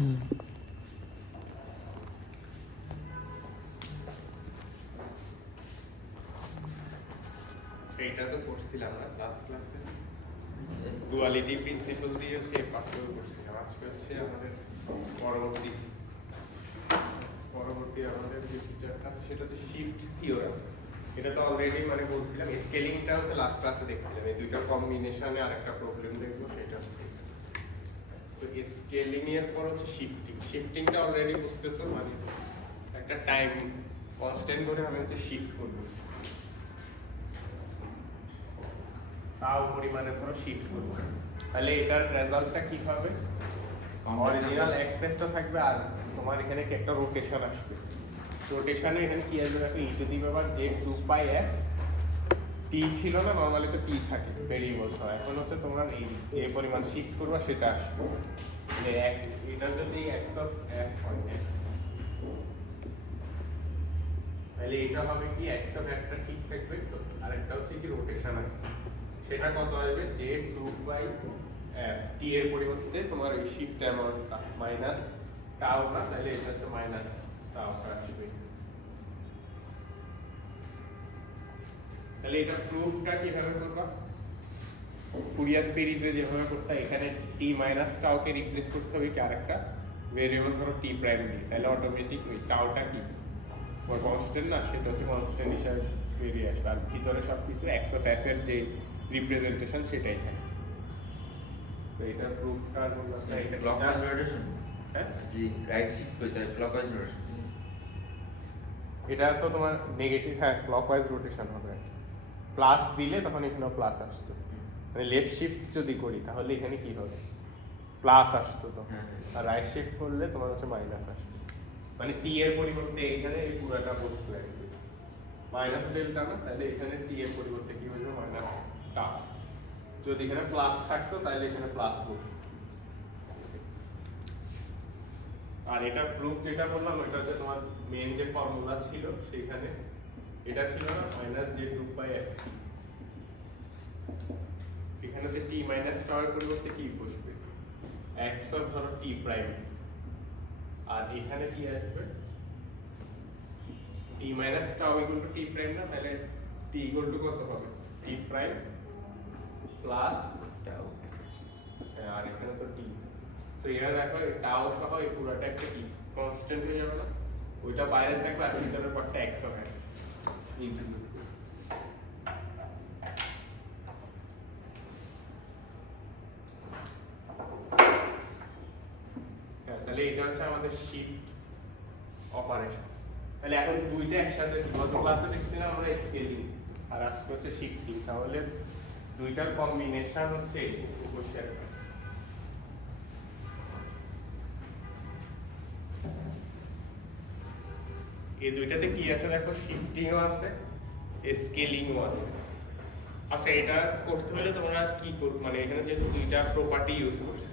এইটা তো করছিলাম না ক্লাসে ডুয়ালিটি প্রিন্সিপাল দিয়ে হচ্ছে পাঠ্য করছিলাম। আজকে হচ্ছে আমাদের পরবর্তী আমাদের যে ফিচারটা সেটা হচ্ছে শিফট থিওরাম। এটা তো অলরেডি মানে বলছিলাম, স্কেলিংটা হচ্ছে লাস্ট ক্লাসে দেখছিলাম। এই দুইটা কম্বিনেশনে আরেকটা প্রবলেম দেখবো, সেটা হচ্ছে তো স্কেলিং এর পর হচ্ছে শিফটিংটা অলরেডি বুঝতেছো, মানে একটা টাইম কনস্ট্যান্ট করে আমি হচ্ছে শিফট করবো, তাও পরিমাণের পর শিফট করবো। তাহলে এটার রেজাল্টটা কি হবে? অরিজিনাল অ্যাক্সেসটা থাকবে আর তোমার এখানে একটা রোটেশন আসবে। রোটেশনে এখানে কি আসবে দেখো, e to the power j 2 pi f t ছিল না, নরমালি তো টি থাকে ভেরিয়েবল হয়। এখন হচ্ছে তোমরা এই যে পরিমাণ শিফট করবা সেটা আসবে, যে এটা যদি x অফ f হয় x, তাহলে এটা হবে কি x অফ f টা ঠিক থাকবে, তো আরেকটা হচ্ছে কি রোটেশন আসবে, সেটা কত আসবে জে 2 বাই f টি এর পরিবর্তে তোমার এই শিফট অ্যামাউন্টটা মাইনাস টাউ না, তাহলে এটা হচ্ছে মাইনাস টাউটা আসবে। তাহলে এটা প্রুফটা কিভাবে করবা? ফুরিয়ার সিরিজে যেভাবে করতে, এখানে টি মাইনাস টাউকে রিপ্লেস করতে হবে কি আরেকটা ভেরিয়েবল, ধরো টি প্রাইম দিয়ে, তাহলে অটোমেটিক ওই টাউটা কি ওর কনস্ট্যান্ট না, সেটা হচ্ছে কনস্ট্যান্ট হিসাবে বেরিয়ে আসবে, আর ভিতরে সবকিছু এক্স অফ এফ এর যে রিপ্রেজেন্টেশন সেটাই থাকে। তো এটা প্রুফটা বললাম না, এটা ক্লকওয়াইজ রোটেশন। হ্যাঁ জি, রাইট শিফট করতে হয় ক্লকওয়াইজ রোটেশন। এটা তো তোমার নেগেটিভ, হ্যাঁ ক্লকওয়াইজ রোটেশন হবে, প্লাস দিলে তখন এখানে প্লাস আসতো, মানে লেফট শিফট যদি করি তাহলে এখানে কি হবে, প্লাস আসতো তো, আর রাইট শিফট করলে তোমার হচ্ছে মাইনাস আসতো, মানে টি এর পরিবর্তে এখানে এই পুরোটা বসবে আর কি, মাইনাস ডেল্টা না, তাহলে এখানে টি এর পরিবর্তে কি হয়ে যাবে মাইনাস টা, যদি এখানে প্লাস থাকতো তাহলে এখানে প্লাস বসবে। আর এটা প্রুফ যেটা বললাম ওটা হচ্ছে তোমার মেইন যে ফর্মুলা ছিল সেখানে এটা ছিল না মাইনাস জে 2 বাই f, এখানে হচ্ছে টি মাইনাস টাউ এর পরিবর্তে কি বসবে x অফ ধরো টি প্রাইম, আর এখানে কি আসবে t minus tau equal to t prime না, তাহলে টি ইকুয়াল টু কত হবে টি প্রাইম প্লাস টাউ, আর এখানে তো টি, সো এখানে দেখো এই টাউ সহ এই পুরোটা একটা কি কনস্ট্যান্ট হয়ে যাবে না, ওইটা বাইরে থাকবে আর ভিতরের পার্টটা x হবে ইনটু, তাহলে এটা হচ্ছে আমাদের শিফট অপারেশন। তাহলে এখন দুইটা একসাথে, গত ক্লাসে দেখছিলাম আমরা স্কেলিং আর আজকে হচ্ছে শিফটিং, তাহলে দুইটার কম্বিনেশন হচ্ছে কোশ্চেন। এই দুইটাতে কি আছে দেখো, শিফটিংও আছে স্কেলিংও আছে। আচ্ছা এটা করতে হলে তোমরা কি করবে, মানে এখানে যেহেতু দুইটা প্রপার্টি ইউজ করছে,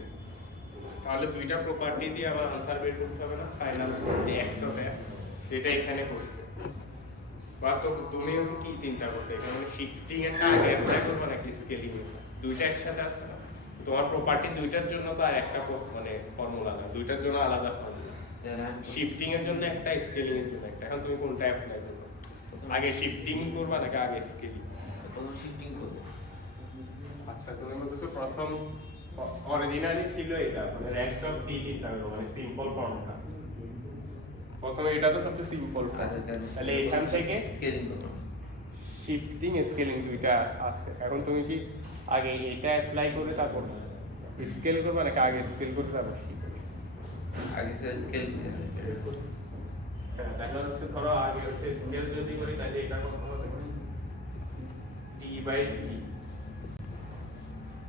তাহলে দুইটা প্রপার্টি দিয়ে আমার আনসার বের করতে হবে না, ফাইনাল যে x অফ f যেটা এখানে করছে, বা তো তুমি হচ্ছে কি চিন্তা করতে, এখানে শিফটিং এর না আগে অ্যাপ্লাই করবে নাকি স্কেলিং এর, দুইটা একসাথে আছে না, তোমার প্রপার্টি দুইটার জন্য তো আর একটা মানে ফর্মুলা না, দুইটার জন্য আলাদা ফর্মুলা, শিফটিং এর জন্য একটা স্কেলিং এর জন্য একটা, এখন তুমি কোনটা অ্যাপ্লাই করবে, আগে শিফটিং করবা নাকি আগে স্কেলিং? প্রথম শিফটিং করতে। আচ্ছা তুমি বলছো প্রথম অরিজিনালি ছিল এটা, মানে র্যাঙ্ক অফ টি চিন্তা করো, মানে সিম্পল ফর্মটা প্রথমে, এটা তো সবচেয়ে সিম্পল, তাহলে এখান থেকে স্কেলিং করব, শিফটিং স্কেলিং দুইটা আছে। এখন তুমি কি আগে এটা অ্যাপ্লাই করে তারপর স্কেল করবে নাকি আগে স্কেল করতে তারপর শিখবে? আগে স্কেল করতে। হ্যাঁ দেখা হচ্ছে ধরো আগে হচ্ছে স্কেল যদি করি তাহলে এটা কত হবে টি বাই টি,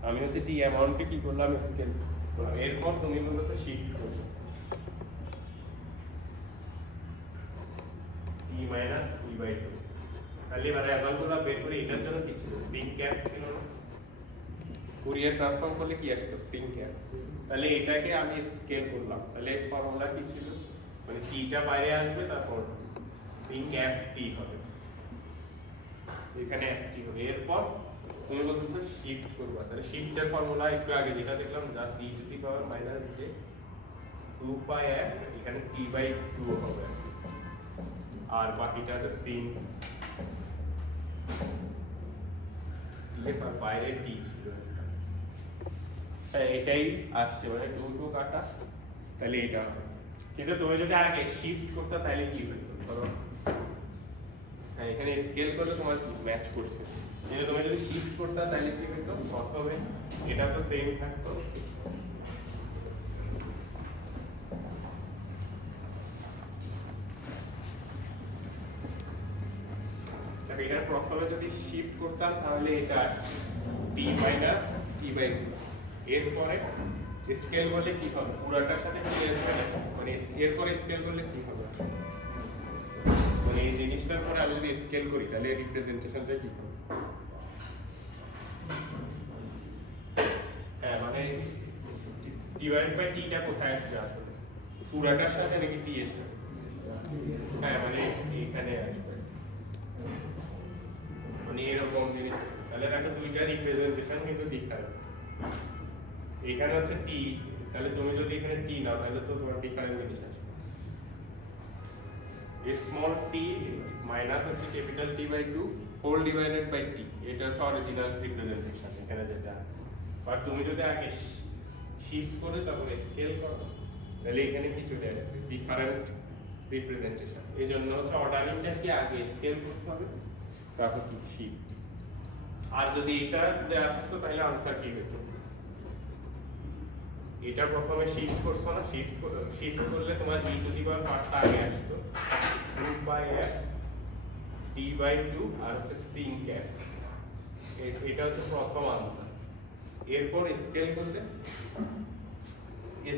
আমি হচ্ছে টি অ্যামাউন্টে কি করলাম স্কেল করলাম, এরপর তুমি বলছো শিফট করবে টি মাইনাস টি বাই টু, তাহলে এবার রেজাল্টগুলো বের করে, এটার জন্য কি ছিল সিঙ্ক ক্যাপ ছিল না, ফুরিয়ার ট্রান্সফর্ম করলে কি আসতো সিঙ্ক ক্যাপ, তাহলে এটাকে আমি স্কেল করলাম, তাহলে ফর্মুলা কি ছিল, মানে টিটা বাইরে আসবে তারপর সিঙ্ক এফ টি হবে, এখানে এফ টি হবে, এরপর তুমি বলতেছো শিফট করবা, তাহলে শিফটের ফর্মুলা একটু আগে যেটা দেখলাম যা সি to the power minus J 2 pi f এখানে t বাই 2 হবে আর বাকিটা হচ্ছে sin লেখার বাইরে t ছিল হ্যাঁ এটাই আসছে মানে 2 কাটা তাহলে এটা হবে কিন্তু তুমি যদি আগে শিফট করতে তাহলে কি হতো ধরো হ্যাঁ এখানে স্কেল করলে তোমার ম্যাচ করছে কিন্তু তুমি যদি শিফট করতে তাহলে কি হতো প্রথমে এটা তো সেম থাকতো তাহলে এটা প্রথমে যদি শিফট করতাম তাহলে এটা আসছে t মাইনাস t বাই 2 এরপরে স্কেল করলে কি হবে পুরাটার সাথে কি হবে মানে এরপরে স্কেল করলে কি হবে মানে এই জিনিসটার পরে আমি যদি স্কেল করি তাহলে রিপ্রেজেন্টেশনটা কি হবে হ্যাঁ মানে ডিভাইড বাই টি টা কোথায় আসবে আসলে পুরাটার সাথে নাকি টি এসে হ্যাঁ মানে এখানে আসবে মানে এরকম জিনিস তাহলে দেখো দুইটা রিপ্রেজেন্টেশন কিন্তু ডিফারেন্ট এখানে হচ্ছে টি তাহলে তুমি যদি এখানে টি নাও তাহলে তো তোমার ডিফারেন্ট জিনিস আসবে স্মল টি মাইনাস হচ্ছে capital T by 2 whole divided by t এটা হচ্ছে অরিজিনাল রিপ্রেজেন্টেশন এখানে যেটা বাট তুমি যদি আগে শিফট করে তারপরে স্কেল করো তাহলে এখানে কি চলে আসছে ডিফারেন্ট রিপ্রেজেন্টেশন এইজন্য হচ্ছে অর্ডারিংটা কি আগে স্কেল করতে হবে তারপর কি শিফট আর যদি এটা দেয়া আসতো তাহলে आंसर কি হতো এটা প্রথমে শিফট করছো না শিফট করলে তোমার e টু দি পাওয়ার পার্টটা আগে আসতো 2 বাই f t বাই 2 আর হচ্ছে sin cap এটা হচ্ছে প্রথম आंसर এরপর স্কেল করতে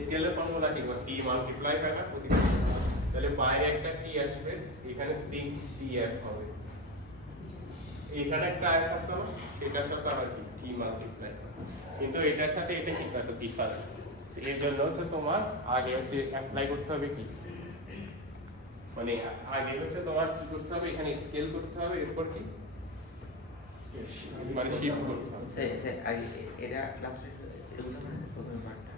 স্কেলের ফর্মুলা কি হবে t মাল্টিপ্লাই করবে প্রতিটা তাহলে বাইরে একটা t আসবে এখানে sin tf হবে এখানে একটা f আছে না এটার সাথে আবার কি t মাল্টিপ্লাই কিন্তু এটার সাথে এটা কি কাটো ডিফারেন্ট এর জন্য হচ্ছে তোমার আগে হচ্ছে অ্যাপ্লাই করতে হবে কি মানে আগে হচ্ছে তোমার কি করতে হবে এখানে স্কেল করতে হবে এরপর কি মানে শিফট করতে হবে স্যার আগে এটা ক্লাস এরকম না প্রথম পার্টটা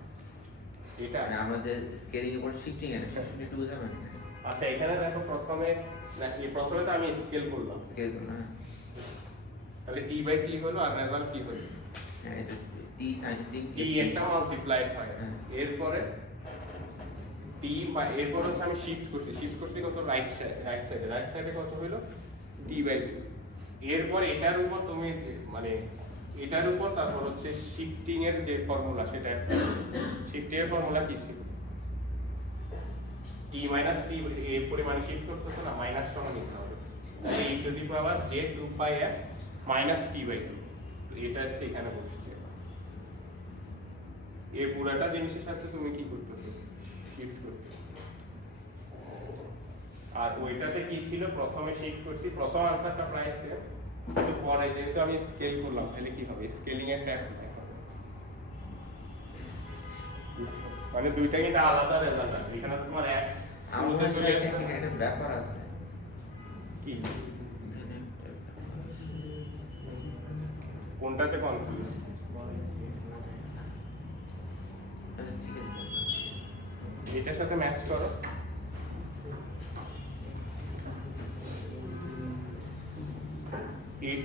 এটা মানে আমাদের স্কেলিং এর পর শিফটিং এর শিফটিং টু যাবে না আচ্ছা এখানে দেখো প্রথমে তো আমি স্কেল করলাম স্কেল না তাহলে t বাই t হলো আর রেজাল্ট কি হলো হ্যাঁ এটা টি সাইন থিং t একটা মাল্টিপ্লাইড হয় এরপরে t বা এরপর হচ্ছে আমি শিফট করছি কত রাইট সাইডে কত হলো t বাই 2 এরপর এটার উপর তুমি মানে এটার উপর তারপর হচ্ছে শিফটিং এর যে ফর্মুলা সেটা শিফটিং এর ফর্মুলা কি ছিল t মাইনাস t এর পরিমাণে শিফট করতেছ না মাইনাস সমান নিতে হবে তাহলে e to the power j 2 pi f minus t by 2 তো এটা হচ্ছে এখানে বসছে এই পুরোটা জিনিসের সাথে তুমি কি করতেছো শিফট করতেছো আর ওইটাতে কি ছিল প্রথমে শিফট করছি প্রথম आंसरটা প্রায় সেম কিন্তু পরে যেহেতু আমি স্কেল করলাম তাহলে কি হবে স্কেলিং এর ট্যাব হবে মানে দুইটা কিন্তু আলাদা রেজাল্ট আছে এখানে তোমার এক আমাদের চলে এখানে একটা ব্যাপার আছে কি এখানে কোনটাতে কনফিউজ আচ্ছা ঠিক আছে এটার সাথে ম্যাচ করো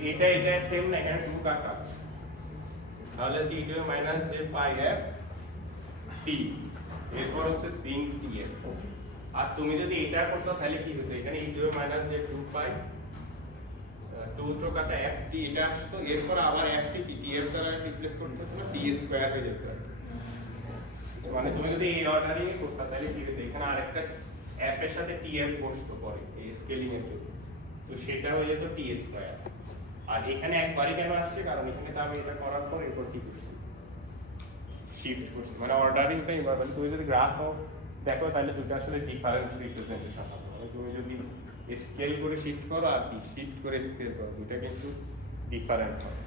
এটা সেম না এখানে 2 কাটা তাহলে জি টু মাইনাস j পাই f t এরপর হচ্ছে sin t f আর তুমি যদি এটা করতে তাহলে কি হতো এখানে e টু মাইনাস j 2 পাই 2 তো কাটা f t এটা আসতো এরপর আবার f t t f দ্বারা রিপ্লেস করতে হতো t স্কয়ার হয়ে যেত মানে তুমি যদি এই অর্ডারিং করতে তাহলে কি হতো এখানে আরেকটা f এর সাথে t f বসতো পরে এই স্কেলিং এর জন্য তো সেটা হয়ে যেত t স্কয়ার আর এখানে একবারই কেন আসছে কারণ এখানে তো আমি এটা করার পর এরপর কি করছি শিফট করছি মানে অর্ডারিংটা এবার মানে তুমি যদি গ্রাফও দেখো তাহলে দুটো আসলে ডিফারেন্ট রিপ্রেজেন্টেশন হবে মানে তুমি যদি স্কেল করে শিফট করো আর কি শিফট করে স্কেল করো দুটো কিন্তু ডিফারেন্ট হবে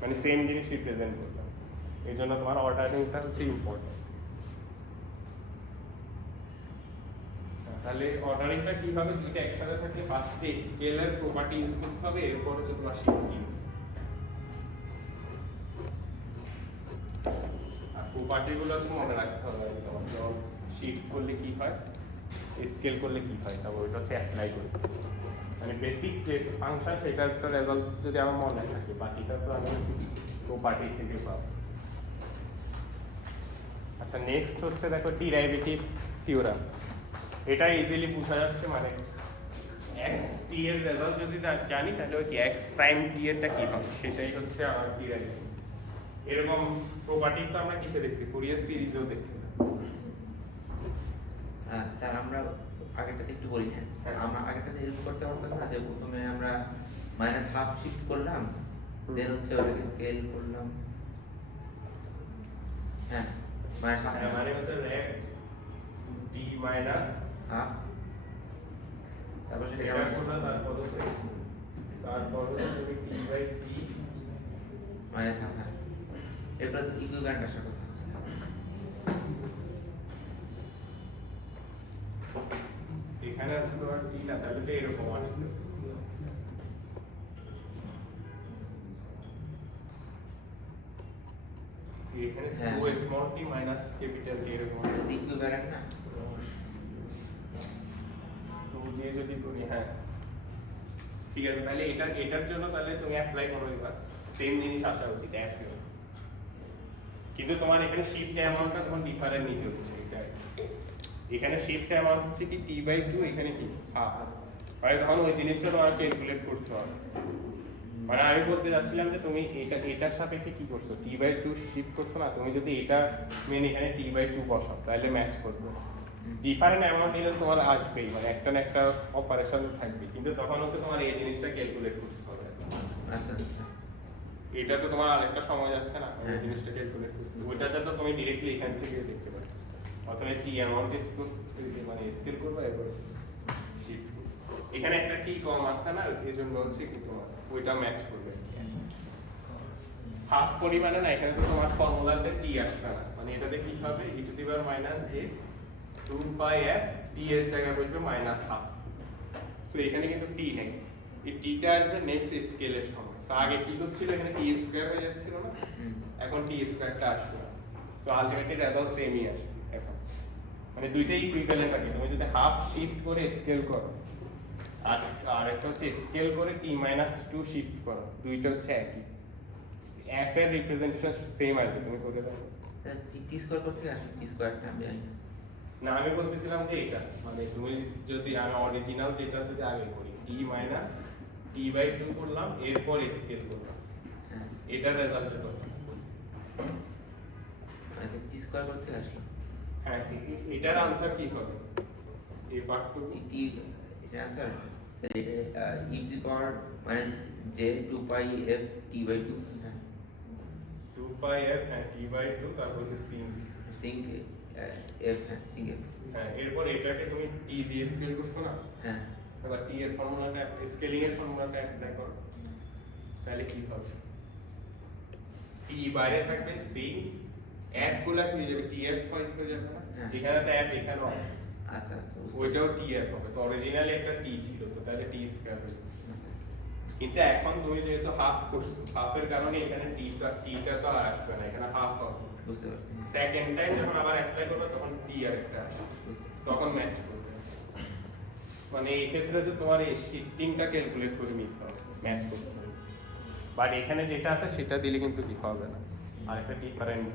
মানে সেম জিনিস রিপ্রেজেন্ট করলাম এই জন্য তোমার অর্ডারিংটা হচ্ছে ইম্পর্টেন্ট তাহলে অর্ডারিংটা কি হবে দুটো একসাথে থাকলে ফার্স্টে স্কেলার প্রপার্টি ইউজ করতে হবে এরপর হচ্ছে তোমার শিফটিং আর প্রপার্টিগুলো হচ্ছে মনে রাখতে হবে তোমার শিফট করলে কি হয়, স্কেল করলে কি হয়, তারপর ওইটা হচ্ছে অ্যাপ্লাই করি। মানে বেসিক যে ফাংশন সেটার একটা রেজাল্ট যদি আমার মনে থাকে, বাকিটা তো আমি হচ্ছে প্রপার্টি থেকে পাবো। আচ্ছা নেক্সট হচ্ছে দেখো ডিরাইভেটিভ থিওরাম। এটা ইজিলি বোঝা যাচ্ছে, মানে এক্স টি এর রেজাল্ট যদি জানি তাহলে ওই এক্স প্রাইম টি এরটা কি হবে সেটাই হচ্ছে আমার ডিরাইভেটিভ। এরকম প্রপার্টি তো আমরা কিসে দেখছি, ফুরিয়ার সিরিজেও দেখছি। স্যার আমরা আগেরটাতে একটু বলি। হ্যাঁ স্যার, আমরা আগেরটাতে এরকম করতে পারতাম না যে প্রথমে আমরা মাইনাস হাফ শিফট করলাম, দেন হচ্ছে ওটাকে স্কেল করলাম। হ্যাঁ মাইনাস হাফ, মানে হচ্ছে রেক্ট টি মাইনাস হাফ, তারপর সেটাকে এটা করলে তারপর হচ্ছে তুমি টি বাই টি মাইনাস হাফ। হ্যাঁ এগুলো তো ইকুইভ্যালেন্ট আসার কথা। এখানে আছে তোমার টি না, তাহলে তো এরকম আসবে। এখানে হ্যাঁ। 2 small t minus capital T এরকম ইকুইভ্যালেন্ট না? তো যে যদি তুমি হ্যাঁ ঠিক আছে, তাহলে এটার জন্য তাহলে তুমি অ্যাপ্লাই করো এবার সেম জিনিস আসা উচিত একই। কিন্তু তোমার এখানে শিফট অ্যামাউন্টটা তোমার ডিফারেন্ট নিতে হচ্ছে। এখানে শিফট অ্যামাউন্ট হচ্ছে কি t/2, এখানে কি হাফ, মানে তখন ওই জিনিসটা তোমার ক্যালকুলেট করতে হবে। মানে আমি বলতে যাচ্ছিলাম যে তুমি এটার সাপেক্ষে কি করছো, t/2 শিফট করছো না, তুমি যদি এটা মেন এখানে t/2 বসাও তাহলে ম্যাচ করবে। ডিফারেন্ট অ্যামাউন্ট নিলে তোমার আসবেই, মানে একটা না একটা অপারেশন থাকবে, কিন্তু তখন হচ্ছে তোমার এই জিনিসটা ক্যালকুলেট করতে হবে। আচ্ছা আচ্ছা। এটা তো তোমার আরেকটা সময় যাচ্ছে না এই জিনিসটা ক্যালকুলেট করতে, ওইটাতে তো তুমি ডিরেক্টলি এখান থেকে দেখতে পাচ্ছ। অথবা টি অ্যামাউন্ট মানে স্কেল করবে এরপর শিফট করবে। এখানে একটা টি কম আসছে না, এই জন্য হচ্ছে কি তোমার ওইটা ম্যাচ করবে। হাফ পরিমাণে না, এখানে তো তোমার ফর্মুলাতে টি আসবে না, মানে এটাতে কি হবে e to the power minus j 2 pi f টি এর জায়গায় বসবে মাইনাস হাফ। সো এখানে কিন্তু টি নেই, এই টিটা আসবে নেক্সট স্কেলের সময়। সো আগে কি হচ্ছিল, এখানে টি স্কয়ার হয়ে যাচ্ছিল না, এখন টি স্কয়ারটা আসবে না। সো আলটিমেটলি রেজাল্ট সেমই আসবে এখন, মানে দুইটাই ইকুইভ্যালেন্ট থাকে। তুমি যদি হাফ শিফট করে স্কেল করো আর একটা হচ্ছে স্কেল করে t-2 শিফট করো, দুইটা হচ্ছে একই, f এর রিপ্রেজেন্টেশন সেম আসবে। তুমি করে দাও টি স্কয়ার করতে আসলে টি স্কয়ারটা আমি জানি না। না, আমি বলতেছিলাম যে এটা মানে তুমি যদি আমি অরিজিনাল যেটা যদি আগে করি t/2 করলাম, এরপর স্কেল করলাম, হ্যাঁ এটা রেজাল্ট হলো। আচ্ছা, টি স্কয়ার করতে আসলো। হ্যাঁ, এটার আনসার কি হবে এই পার্টটুকু? টি এটা आंसर স্যার, এটা e to the power minus j 2 pi f t/2। হ্যাঁ 2 পাই f হ্যাঁ t/2, তারপর হচ্ছে sin সিঙ্ক f। হ্যাঁ সিঙ্ক f। হ্যাঁ, এরপর এটাকে তুমি t দিয়ে স্কেল করছো না, হ্যাঁ এবার t এর ফর্মুলাটা স্কেলিং এর ফর্মুলাটা অ্যাপ্লাই করো, তাহলে কি হবে? t বাইরে থাকবে sin f গুলা কি হয়ে যাবে, tf হয়ে যাবে না, হ্যাঁ। এখানে তো f এখানেও আছে, আচ্ছা আচ্ছা ওইটাও tf হবে। তো অরিজিনালি একটা t ছিল, তো তাহলে t স্কয়ার হবে। কিন্তু এখন তুমি যেহেতু হাফ করছো, হাফের কারণে এখানে টিটা তো আর আসবে না, এখানে হাফ হবে। বুঝতে পারছি। সেকেন্ড টাইম যখন আবার অ্যাপ্লাই করবে তখন টি আর একটা আসবে, তখন ম্যাচ করবে। মানে এই ক্ষেত্রে যে তোমার এই শিফটিংটা ক্যালকুলেট করে নিতে হবে, ম্যাচ করতে হবে। বাট এখানে যেটা আছে সেটা দিলে কিন্তু কি হবে না, আর একটা ডিফারেন্ট।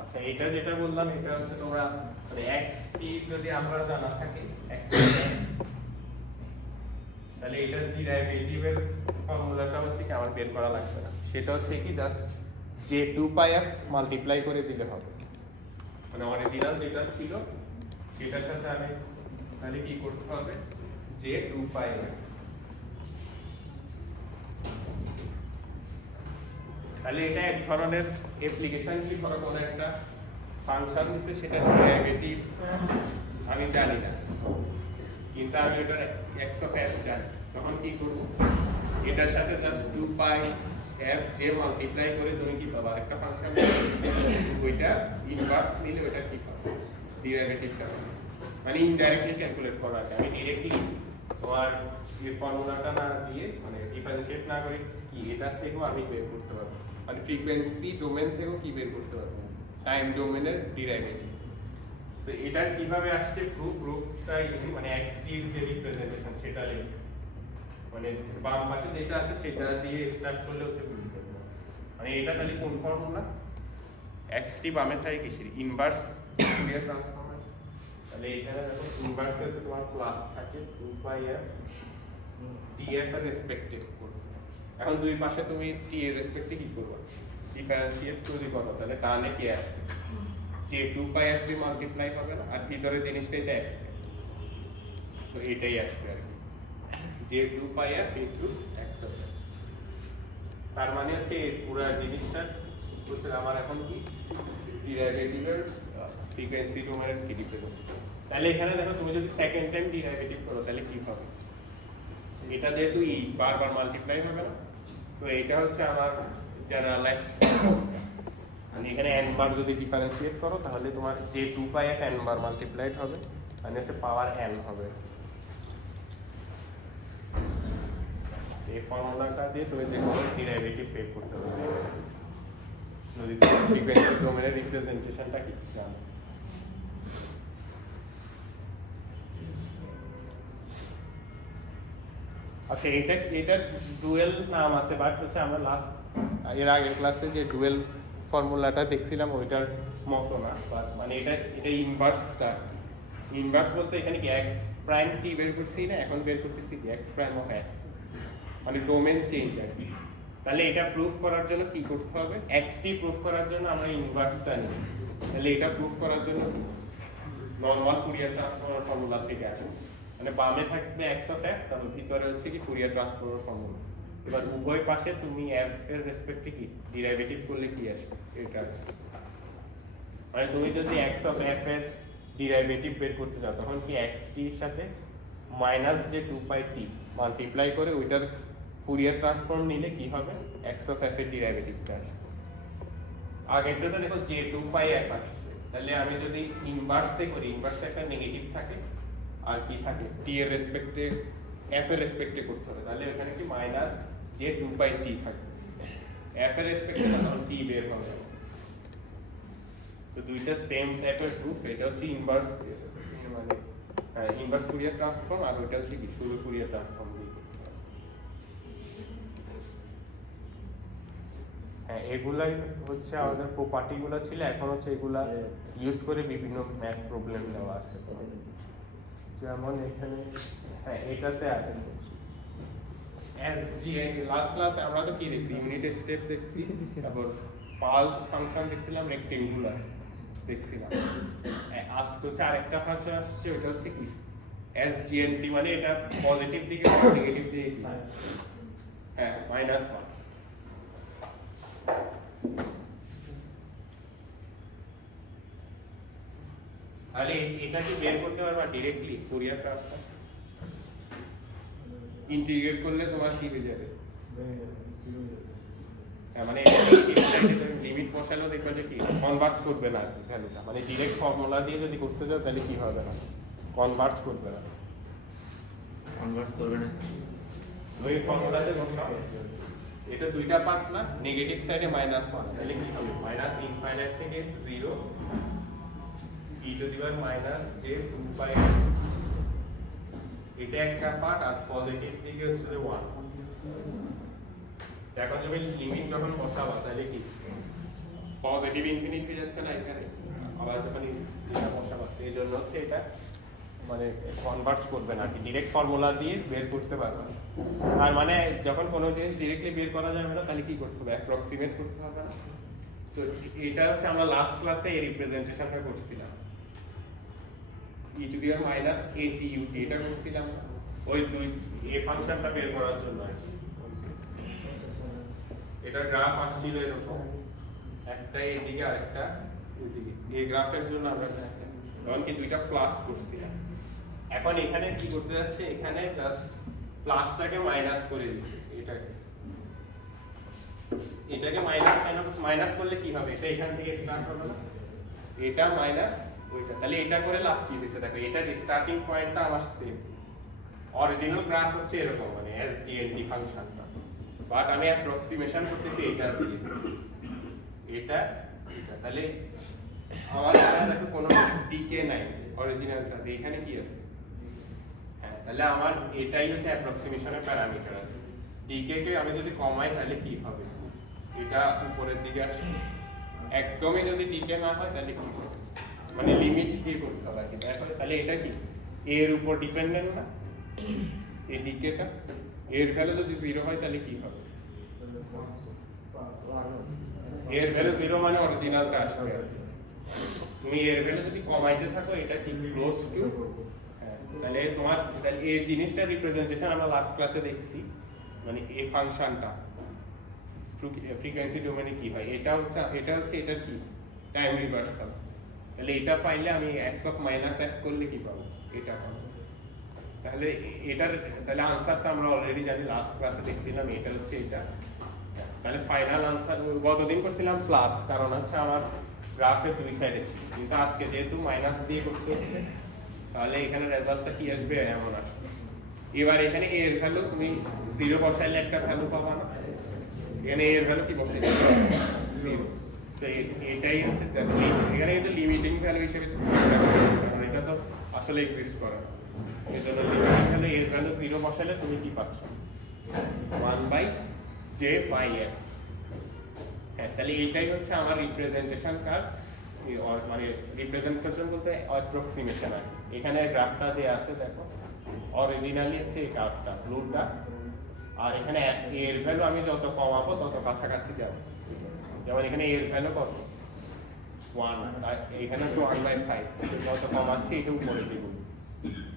আচ্ছা, এটা যেটা বললাম এটা হচ্ছে তোমরা মানে x t যদি আমরা জানা থাকে x তাহলে এটার ডেরিভেটিভের ফর্মুলাটা হচ্ছে কি আমার বের করা লাগবে না, সেটা হচ্ছে কি just j 2 pi f multiply করে দিলে হবে। মানে অরিজিনাল যেটা ছিল সেটার সাথে আমি তাহলে কি করতে হবে, j 2 পাই f। তাহলে এটা এক ধরনের অ্যাপ্লিকেশন, কি ধরো কোনো একটা ফাংশন দিছে সেটা ডেরিভেটিভ আমি জানি না, কিন্তু আমি এটার x অফ f জানি, তখন কি করব, এটার সাথে just 2 pi f j multiply করে তুমি কি পাবা, একটা ফাংশন ওইটা ইনভার্স নিলে ওইটা কি পাবে, ডেরিভেটিভটা। মানে ইনডাইরেক্টলি ক্যালকুলেট করা আছে, আমি ডাইরেক্টলি তোমার এই ফর্মুলাটা না দিয়ে মানে ডিফারেনশিয়েট না করে কি এটা থেকেও আমি বের করতে পারবো। মানে ফ্রিকোয়েন্সি ডোমেন থেকেও কি বের করতে পারবে, টাইম ডোমেনের ডিরাইভেটিভ। তো এটা কিভাবে আসছে প্রুফটাই মানে xt এর যে রিপ্রেজেন্টেশন সেটা লিখে, মানে বাম পাশে যেটা আছে সেটা দিয়ে স্টার্ট করলে হচ্ছে মানে এটা তাহলে কোন ফর্মুলা, xt বামে থাকে কিসের ইনভার্স ফুরিয়ার ট্রান্সফর্ম। তাহলে এখানে দেখো ইনভার্স হচ্ছে তোমার প্লাস থাকে 2πf df এর রেসপেক্টে করবে। এখন দুই পাশে তুমি t এর রেসপেক্টে কি করবে, ডিফারেন্সিয়েট তৈরি করো, তাহলে ডানে কি আসবে, যে 2πf দিয়ে মাল্টিপ্লাই হবে না, আর ভিতরের জিনিসটাই তো x, তো এটাই আসবে আর কি, যে 2πf ইনটু x হবে। তার মানে হচ্ছে এই পুরো জিনিসটা হচ্ছে আমার এখন কি ডিরাইভেটিভের ফ্রিকোয়েন্সি ডোমেনের কি রিপ্রেজেন্টেশন। তাহলে এখানে দেখো তুমি যদি সেকেন্ড টাইম ডিরাইভেটিভ করো তাহলে কি হবে, এটা যেহেতু ই বারবার মাল্টিপ্লাই হবে না, তো এটা হচ্ছে আমার জেনারেলাইজড, মানে এখানে n বার যদি ডিফারেন্সিয়েট করো তাহলে তোমার যে 2πf n বার মাল্টিপ্লাইড হবে, মানে হচ্ছে পাওয়ার n হবে। এই ফর্মুলাটা দিয়ে তুমি যে কোনো ডেরিভেটিভ বের করতে পারবে যদি তুমি ফ্রিকোয়েন্সি ডোমেনের রিপ্রেজেন্টেশনটা কি জানো। আচ্ছা এটা ডুয়েল নাম আছে, বাট হচ্ছে আমরা লাস্ট এর আগের ক্লাসে যে ডুয়েল ফর্মুলাটা দেখছিলাম ওইটার মতো না, বাট মানে এটা ইনভার্স বলতে এখানে কি x প্রাইম t বের করছি না, এখন বের করতেছি কি x প্রাইম অফ f, মানে ডোমেন চেঞ্জ আর কি। তাহলে এটা প্রুফ করার জন্য কি করতে হবে, xt প্রুফ করার জন্য আমরা ইনভার্সটা নিই, তাহলে এটা প্রুফ করার জন্য নরমাল ফুরিয়ার ট্রান্সফর্ম ফর্মুলা থেকে আসবে, মানে বামে থাকবে x অফ f, তাহলে ভিতরে হচ্ছে কি ফুরিয়ার ট্রান্সফর্ম ফর্মুলা। এবার উভয় পাশে তুমি f এর রেসপেক্টে কি ডেরিভেটিভ করলে কি আসবে, এটা মানে তুমি যদি x অফ f এর ডেরিভেটিভ বের করতে চাও তখন কি xt এর সাথে মাইনাস যে 2πt মাল্টিপ্লাই করে ওইটার ফুরিয়ার ট্রান্সফর্ম নিলে কি হবে, x অফ f এর ডেরিভেটিভটা আসবে। আগেরটাতে দেখো যে 2πf আসছে, তাহলে আমি যদি ইনভার্সে করি, ইনভার্সে একটা নেগেটিভ থাকে আর কি থাকে t এর রেসপেক্টে f এর রেসপেক্টে করতে হবে, তাহলে এখানে কি মাইনাস যে 2πt থাকবে, f এর রেসপেক্টে তখন t বের হবে। তো দুইটা সেম টাইপের প্রুফ, এটা হচ্ছে ইনভার্স মানে ইনভার্স ফুরিয়ার ট্রান্সফর্ম, আর ওইটা হচ্ছে কি শুধু ফুরিয়ার ট্রান্সফর্ম দিয়ে। হ্যাঁ এগুলাই হচ্ছে আমাদের প্রপার্টি গুলো ছিল, এখন হচ্ছে এগুলা ইউজ করে বিভিন্ন ম্যাথ প্রবলেম দেওয়া আছে, যেমন এখানে হ্যাঁ এটাতে আছে SGN লাস্ট ক্লাস আমরা তো কি দেখছি, ইউনিট স্টেপ দেখছি, তারপর পালস ফাংশন দেখছিলাম, রেক্টেঙ্গুলার দেখছিলাম। আজকে হচ্ছে আরেকটা ফাংশন আসছে, ওটা হচ্ছে কি SGNT, মানে এটা পজিটিভ দিকে নেগেটিভ দিকে হ্যাঁ -1। তাহলে এটা কি বের করতে পারবা ডাইরেক্টলি ফুরিয়ার ট্রান্সফর্ম, ইন্টিগ্রেট করলে তোমার কি হয়ে যাবে, মানে লিমিট বসালেও দেখবা যে কি কনভার্জ করবে না ভ্যালুটা, মানে ডাইরেক্ট ফর্মুলা দিয়ে যদি করতে যাও তাহলে কি হবে না, কনভার্জ করবে না, কনভার্ট করবে না। ওই ফর্মুলাতে বসাও, এটা দুইটা পার্ট না, নেগেটিভ সাইডে -1, তাহলে কি হবে মাইনাস ইনফাইনাইট থেকে 0 e to the power minus যে 2π, এটা একটা পার্ট, আর পজিটিভ দিকে হচ্ছে 1। এখন যদি লিমিট যখন বসাবা তাহলে কি পজিটিভ ইনফিনিটি যাচ্ছে না এখানে, আবার যখন এটা বসাবা এই জন্য হচ্ছে এটা মানে কনভার্জ করবে না, ডাইরেক্ট ফর্মুলা দিয়ে বের করতে পারবে না। আর মানে যখন কোনো জিনিস ডাইরেক্টলি বের করা যাবে না তাহলে কি করতে হবে, অ্যাপ্রক্সিমেট করতে হবে না। তো এটা হচ্ছে আমরা লাস্ট ক্লাসে এই রিপ্রেজেন্টেশনটা করছিলাম, e to the power minus atut এটা করছিলাম ওই দুই এই ফাংশনটা বের করার জন্য। এটা গ্রাফ আসছিল এরকম, একটা এদিকে আরেকটা ওইদিকে, এই গ্রাফের জন্য আমরা তখন কি দুইটা প্লাস করছিলাম। এখন এখানে কি করতে যাচ্ছে, এখানে জাস্ট প্লাসটাকে মাইনাস করে দিচ্ছি, এটাকে মাইনাস করলে কি হবে, এটা এখান থেকে স্টার্ট হবে না, এটা মাইনাস ওইটা, তাহলে এটা করে লাভ কি হয়েছে দেখো, এটার স্টার্টিং পয়েন্টটা আমার সেম, অরিজিনাল গ্রাফ হচ্ছে এরকম, মানে SGNT ফাংশনটা বাট আমি অ্যাপ্রক্সিমেশন করতেছি এটা দিয়ে এটা এটা তাহলে আমার এখানে দেখো কোনো ডিকে নাই অরিজিনালটা এখানে কি আছে হ্যাঁ তাহলে আমার এটাই হচ্ছে অ্যাপ্রক্সিমেশনের প্যারামিটার ডিকে কে আমি যদি কমাই তাহলে কি হবে এটা উপরের দিকে আসে একদমই যদি ডিকে না হয় তাহলে কি হবে মানে লিমিট দিয়ে করতে হবে কি দেখো তাহলে এটা কি এর উপর ডিপেন্ডেন্ট না এই ডিকেটা এর ভ্যালু যদি 0 হয় তাহলে কি হবে এর ভ্যালু 0 মানে অরিজিনালটা আসবে আর কি। তুমি এর ভ্যালু যদি কমাইতে থাকো এটা কি ক্লোজ টু তাহলে তোমার তাহলে এই জিনিসটা রিপ্রেজেন্টেশন আমরা লাস্ট ক্লাসে দেখছি মানে এই ফাংশনটা ফ্রিকোয়েন্সি ডোমেনে কি হয় এটা হচ্ছে এটার কি টাইম রিভার্সাল তাহলে এটা পাইলে আমি x অফ মাইনাস f করলে কি পাবো এটা পাবো তাহলে এটার তাহলে আনসারটা আমরা অলরেডি জানি লাস্ট ক্লাসে দেখছিলাম এটা হচ্ছে এটা তাহলে ফাইনাল আনসার গতদিন করছিলাম প্লাস কারণ হচ্ছে আমার গ্রাফের দুই সাইডে ছিল কিন্তু আজকে যেহেতু মাইনাস দিয়ে করতে হচ্ছে তাহলে এখানে রেজাল্টটা কি আসবে এমন আসবে এবার এখানে a এর ভ্যালু তুমি 0 বসাইলে একটা ভ্যালু পাবা না এখানে a এর ভ্যালু কি বসাইলে 0 তো এটাই হচ্ছে এখানে কিন্তু লিমিটিং ভ্যালু হিসেবে কারণ এটা তো আসলে এক্সিস্ট করে না এই জন্য লিমিটিং ভ্যালু এর ভ্যালু 0 বসাইলে তুমি কি পাচ্ছ 1/j বাই f হ্যাঁ তাহলে এইটাই হচ্ছে আমার রিপ্রেজেন্টেশন কার্ভ মানে রিপ্রেজেন্টেশন বলতে অ্যাপ্রক্সিমেশন আর এখানে গ্রাফটা দেয়া আছে দেখো অরিজিনালি হচ্ছে এই কার্ভটা ব্লুটা আর এখানে এর ভ্যালু আমি যত কমাবো তত কাছাকাছি যাব যেমন এখানে এর ভ্যালু কত 1 এখানে হচ্ছে 1/5 যত কমাচ্ছি এটা উপরে দেব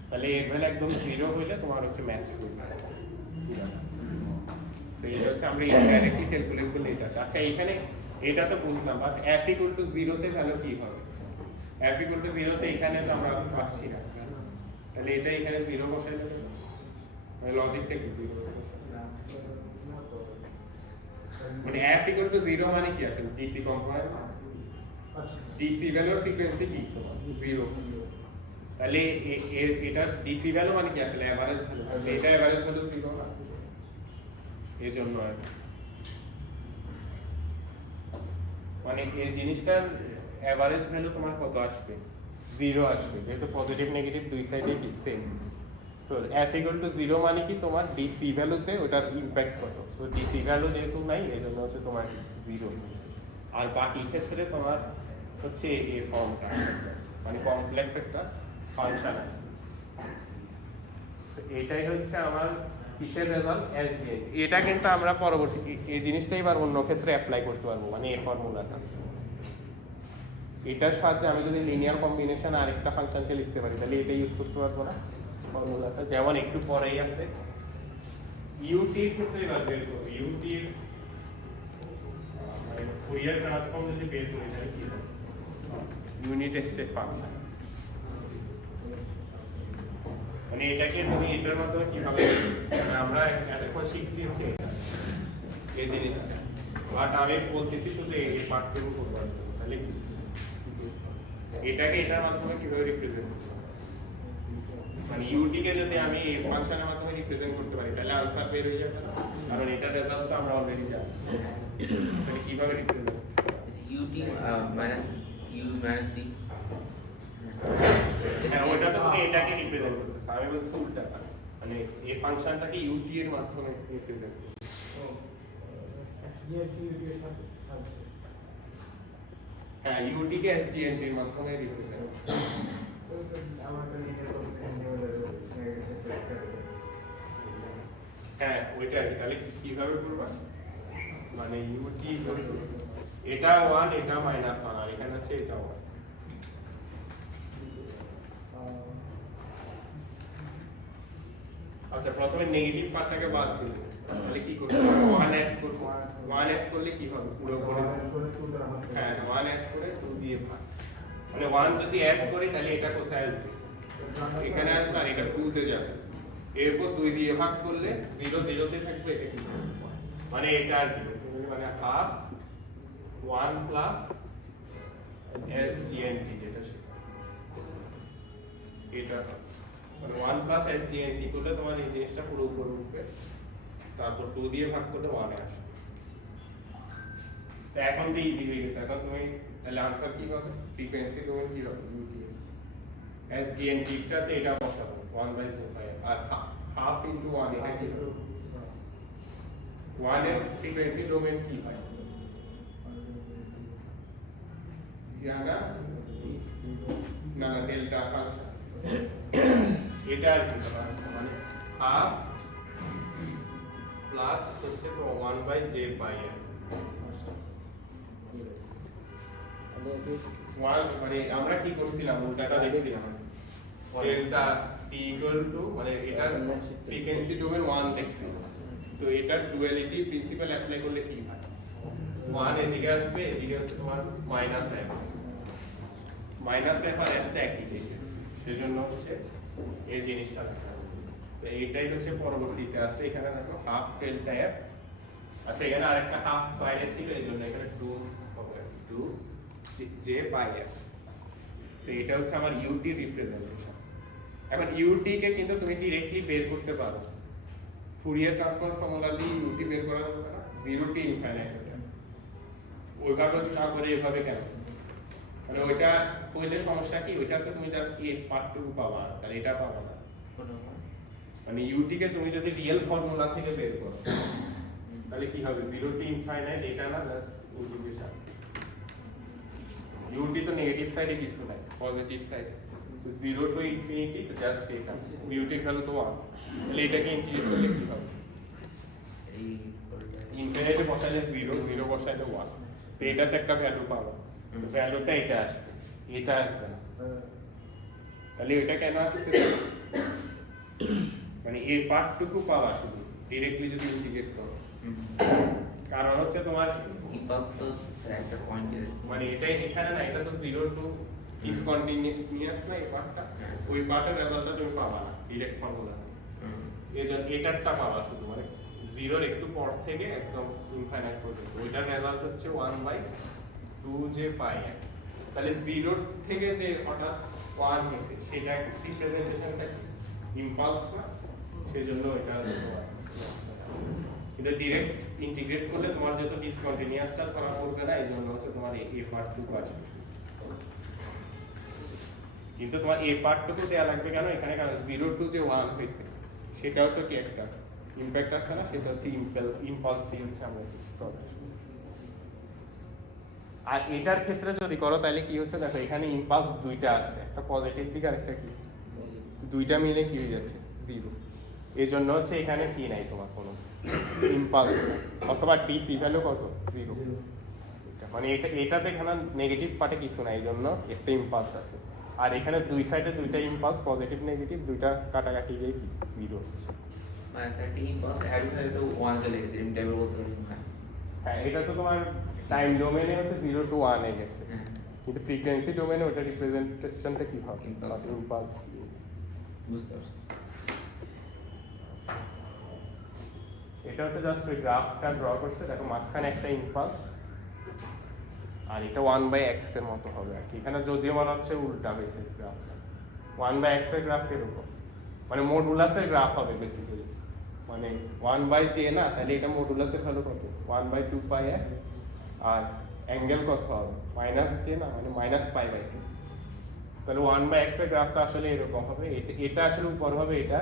তাহলে এর ভ্যালু একদম 0 হইলে তোমার হচ্ছে ম্যাচ করবে সেই হচ্ছে আমরা ইনডাইরেক্টলি ক্যালকুলেট করলে এটা আচ্ছা এখানে এটা তো বুঝলাম বাট f = 0 তে ভ্যালু কি হবে f = 0 তে এখানে তো আমরা পাচ্ছি না তাহলে এটা এখানে 0 বসাই দেব মানে লজিকটা কি 0 মানে f = 0 মানে কি আসলে dc কম্পোনেন্ট dc ভ্যালুর ফ্রিকোয়েন্সি কি 0 তাহলে এটা dc ভ্যালু মানে কি আসলে এভারেজ ভ্যালু এটা এভারেজ ভ্যালু 0 না এজন্য আর মানে এই জিনিসটার এভারেজ ভ্যালু তোমার কত আসবে 0 আসবে যেহেতু পজিটিভ নেগেটিভ দুই সাইডে কি সেম তো f = 0 মানে কি তোমার dc ভ্যালুতে ওটার ইমপ্যাক্ট কত সো dc ভ্যালু যেহেতু নাই এজন্য হচ্ছে তোমার 0 আর বাকি ক্ষেত্রে তোমার হচ্ছে এই ফর্মটা মানে কমপ্লেক্স একটা ফাংশন আছে তো এটাই হচ্ছে আমার কিসের রেজাল্ট SGN এটা কিন্তু আমরা পরবর্তী এই জিনিসটাই এবার অন্য ক্ষেত্রে অ্যাপ্লাই করতে পারবো মানে এই ফর্মুলাটা এটার সাহায্যে আমি যদি লিনিয়ার কম্বিনেশন আরেকটা ফাংশনকে লিখতে পারি তাহলে এটা ইউজ করতে পারবো না ফর্মুলাটা যেমন একটু পরেই আছে ut এর ক্ষেত্রে এবার বের করব ut এর মানে ফুরিয়ার ট্রান্সফর্ম যদি বের করি তাহলে কি হবে ইউনিট স্টেপ ফাংশন মানে এটাকে তুমি এটার মাধ্যমে কিভাবে মানে আমরা এতক্ষণ শিখছি হচ্ছে এই জিনিসটা বাট আমি বলতেছি শুধু এই পার্টটুকু করবো তাহলে কি এটাকে এটার মাধ্যমে কিভাবে রিপ্রেজেন্ট করতে পারি মানে ইউটি কে যদি আমি এই ফাংশনের মাধ্যমে রিপ্রেজেন্ট করতে পারি তাহলে আনসার বের হয়ে যাবে না কারণ এটা রেজাল্ট তো আমরা অলরেডি জানি মানে কিভাবে represent ut minus u minus d হ্যাঁ ওটা তো তুমি এটাকে রিপ্রেজেন্ট করতেছ আমি বলছি উল্টাটা মানে এই ফাংশনটাকে ut এর মাধ্যমে রিপ্রেজেন্ট হ্যাঁ ut কে SGNT এর মাধ্যমে রিপ্রেজেন্ট হ্যাঁ ওইটাই তাহলে কিভাবে করবা মানে ut এটা 1 এটা -1 আর এখানে হচ্ছে এটা 1 আচ্ছা প্রথমে নেগেটিভ পার্টটাকে বাদ দিই তাহলে কি করব 1 অ্যাড করব 1 অ্যাড করলে কি হবে পুরো করে হ্যাঁ 1 অ্যাড করে 2 দিয়ে ভাগ মানে 1 যদি অ্যাড করি তাহলে এটা কোথায় আসবে এখানে আসবে আর এটা 2 তে যাবে এরপর 2 দিয়ে ভাগ করলে 0 0 তে থাকবে এটা কি মানে এটা আর কি মানে হাফ 1 প্লাস SGNT যেটা এটা মানে 1 প্লাস SGNT করলে তোমার এই জিনিসটা পুরো উপরে উঠবে তারপর 2 দিয়ে ভাগ করলে 1 এ আসবে। তো এখন তো ইজি হয়ে গেছে। এখন তুমি তাহলে आंसर কি হবে? ফ্রিকোয়েন্সি ডোমেন কি হবে? UTM SDN টিপটাতে এটা বসাবো 1/4 আর হাফ ইনটু 1 এটা কি হবে? 1 এর ফ্রিকোয়েন্সি ডোমেন কি হয়? জানা না ডেল্টা ফাংশন এটা আর কি মানে হাফ প্লাস হচ্ছে তো 1/j পাই আর 1 মানে আমরা কি করছিলাম উল্টাটা দেখছিলাম ডেল্টা t ইকুয়াল টু মানে এটা ফ্রিকোয়েন্সি ডোমেন 1 দেখছি তো এটা ডুয়ালিটি প্রিন্সিপাল অ্যাপ্লাই করলে কি হয় 1 এদিকে আসবে এদিকে হচ্ছে তোমার মাইনাস f আর f টা একই থাকে সেজন্য হচ্ছে এই জিনিসটা লেখা তো এইটাই হচ্ছে পরবর্তীতে আছে এখানে দেখো হাফ ডেল্টা f আচ্ছা এখানে আরেকটা হাফ বাইরে ছিল এইজন্য এখানে 2 হবে 2 j বাই f তো এটা হচ্ছে আমার ut রিপ্রেজেন্টেশন এখন ut কে কিন্তু তুমি डायरेक्टली বের করতে পারো ফুরিয়ার ট্রান্সফর্ম ফর্মুলা দিয়ে ut বের করা যাবে না 0 টু ইনফিনিট ওইভাবে না করে এভাবে কেন মানে ওইটা কইলে সমস্যা কি ওইটাতে তুমি জাস্ট এই পার্টটুকু পাবা আর এটা পাবা না মানে ut কে তুমি যদি রিয়েল ফর্মুলা থেকে বের করো তাহলে কি হবে 0 টু ইনফিনিট এটা না জাস্ট ইন্টিগ্রেশন ut তো নেগেটিভ সাইডে কিছু নাই পজিটিভ সাইডে 0 টু ইনফিনিটি তো জাস্ট এটা ut এর ভ্যালু তো 1 তাহলে এটাকে ইন্টিগ্রেট করলে কি হবে এই ইনফিনিটি বসাইলে 0 বসাইলে 1 তো এটাতে একটা ভ্যালু পাবো ভ্যালুটা এটা আসবে এটা আসবে না তাহলে এটা কেন আসছে মানে এই পার্টটুকু পাওয়া শুধু डायरेक्टली যদি ইন্টিগ্রেট করো কারণ হচ্ছে তোমার ইম্পালস তো একটা পয়েন্টে মানে এটা এখানে না এটা তো 0 টু ডিসকন্টিনিউয়াস না এই পার্টটা ওই পার্টের রেজাল্টটা তুমি পাবা না ডাইরেক্ট ফর্মুলা এজন্য এটারটা পাবা শুধু মানে 0 এর একটু পর থেকে একদম ইনফিনিট পর্যন্ত ওইটার রেজাল্ট হচ্ছে 1/2j পাই তাহলে 0 থেকে যে হঠাৎ 1 হয়েছে সেটা রিপ্রেজেন্টেশনটা ইম্পালস না সেজন্য এটা কিন্তু ডাইরেক্ট ইন্টিগ্রেট করলে তোমার যত ডিসকন্টিনিউয়াসটা করা পড়বে না এইজন্য হচ্ছে তোমার এই পার্টটুকু আসবে কিন্তু তোমার এই পার্টটুকু দেয়া লাগবে কেন এখানে কারণ 0 টু যে 1 হয়েছে সেটাও তো কি একটা ইমপ্যাক্ট আছে না সেটা হচ্ছে ইম্পালস দিয়ে হচ্ছে আমরা আর এটার ক্ষেত্রে যদি করো তাহলে কি হচ্ছে দেখো এখানে ইম্পালস দুইটা আছে একটা পজিটিভ দিক আর একটা কি দুইটা মিলে কি হয়ে যাচ্ছে 0 এই জন্য হচ্ছে এখানে কি নাই তোমার কোনো ইম্পালস অথবা ডিসি ভ্যালু কত 0 মানে এটাতে এখানে নেগেটিভ পার্টে কিছু নাই এই জন্য একটা ইম্পালস আছে আর এখানে দুই সাইডে দুইটা ইম্পালস পজিটিভ নেগেটিভ দুইটা কাটাকাটি গিয়ে কি 0 মানে সেটা ইম্পালস অ্যাড হয়ে তো 1 চলে গেছে এমনি টাইপের বলতে পারি হ্যাঁ এটা তো তোমার টাইম ডোমেনে হচ্ছে 0 টু 1 এ গেছে কিন্তু ফ্রিকোয়েন্সি ডোমেনে ওটা রিপ্রেজেন্টেশনটা কি হবে ইম্পালস বুঝতে পারছি এটা হচ্ছে জাস্ট ওই গ্রাফটা ড্র করছে দেখো মাঝখানে একটা ইম্পালস আর এটা 1/x এর মতো হবে আর কি এখানে যদিও মনে হচ্ছে উল্টা হয়েছে গ্রাফটা 1/x এর গ্রাফ এরকম মানে মডুলাসের গ্রাফ হবে বেসিক্যালি মানে 1/j না তাহলে এটা মডুলাসের ভ্যালু কত 1/2πf আর অ্যাঙ্গেল কত হবে -j না মানে -π/2 তাহলে 1/x এর গ্রাফটা আসলে এরকম হবে এটা আসলে উপর হবে এটা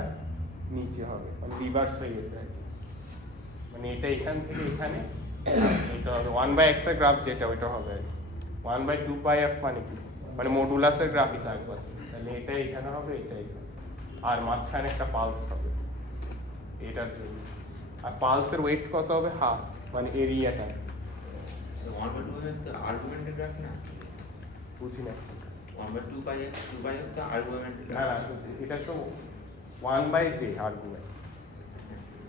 নিচে হবে মানে রিভার্স হয়ে গেছে আর কি মানে এটা এখান থেকে এখানে এটা হবে 1/x এর গ্রাফ যেটা ওইটা হবে 1/2πf মানে কি মানে মডুলাসের গ্রাফই থাকবে তাহলে এটা এখানে হবে এটা এখানে আর মাঝখানে একটা পালস হবে এটার জন্য আর পালসের ওয়েট কত হবে হাফ মানে এরিয়াটা 1/2 তো আর্গুমেন্টেড গ্রাফ না বুঝি না 1/2πf 2πf তো আর্গুমেন্টেড না না এটা তো 1/j আর্গুমেন্ট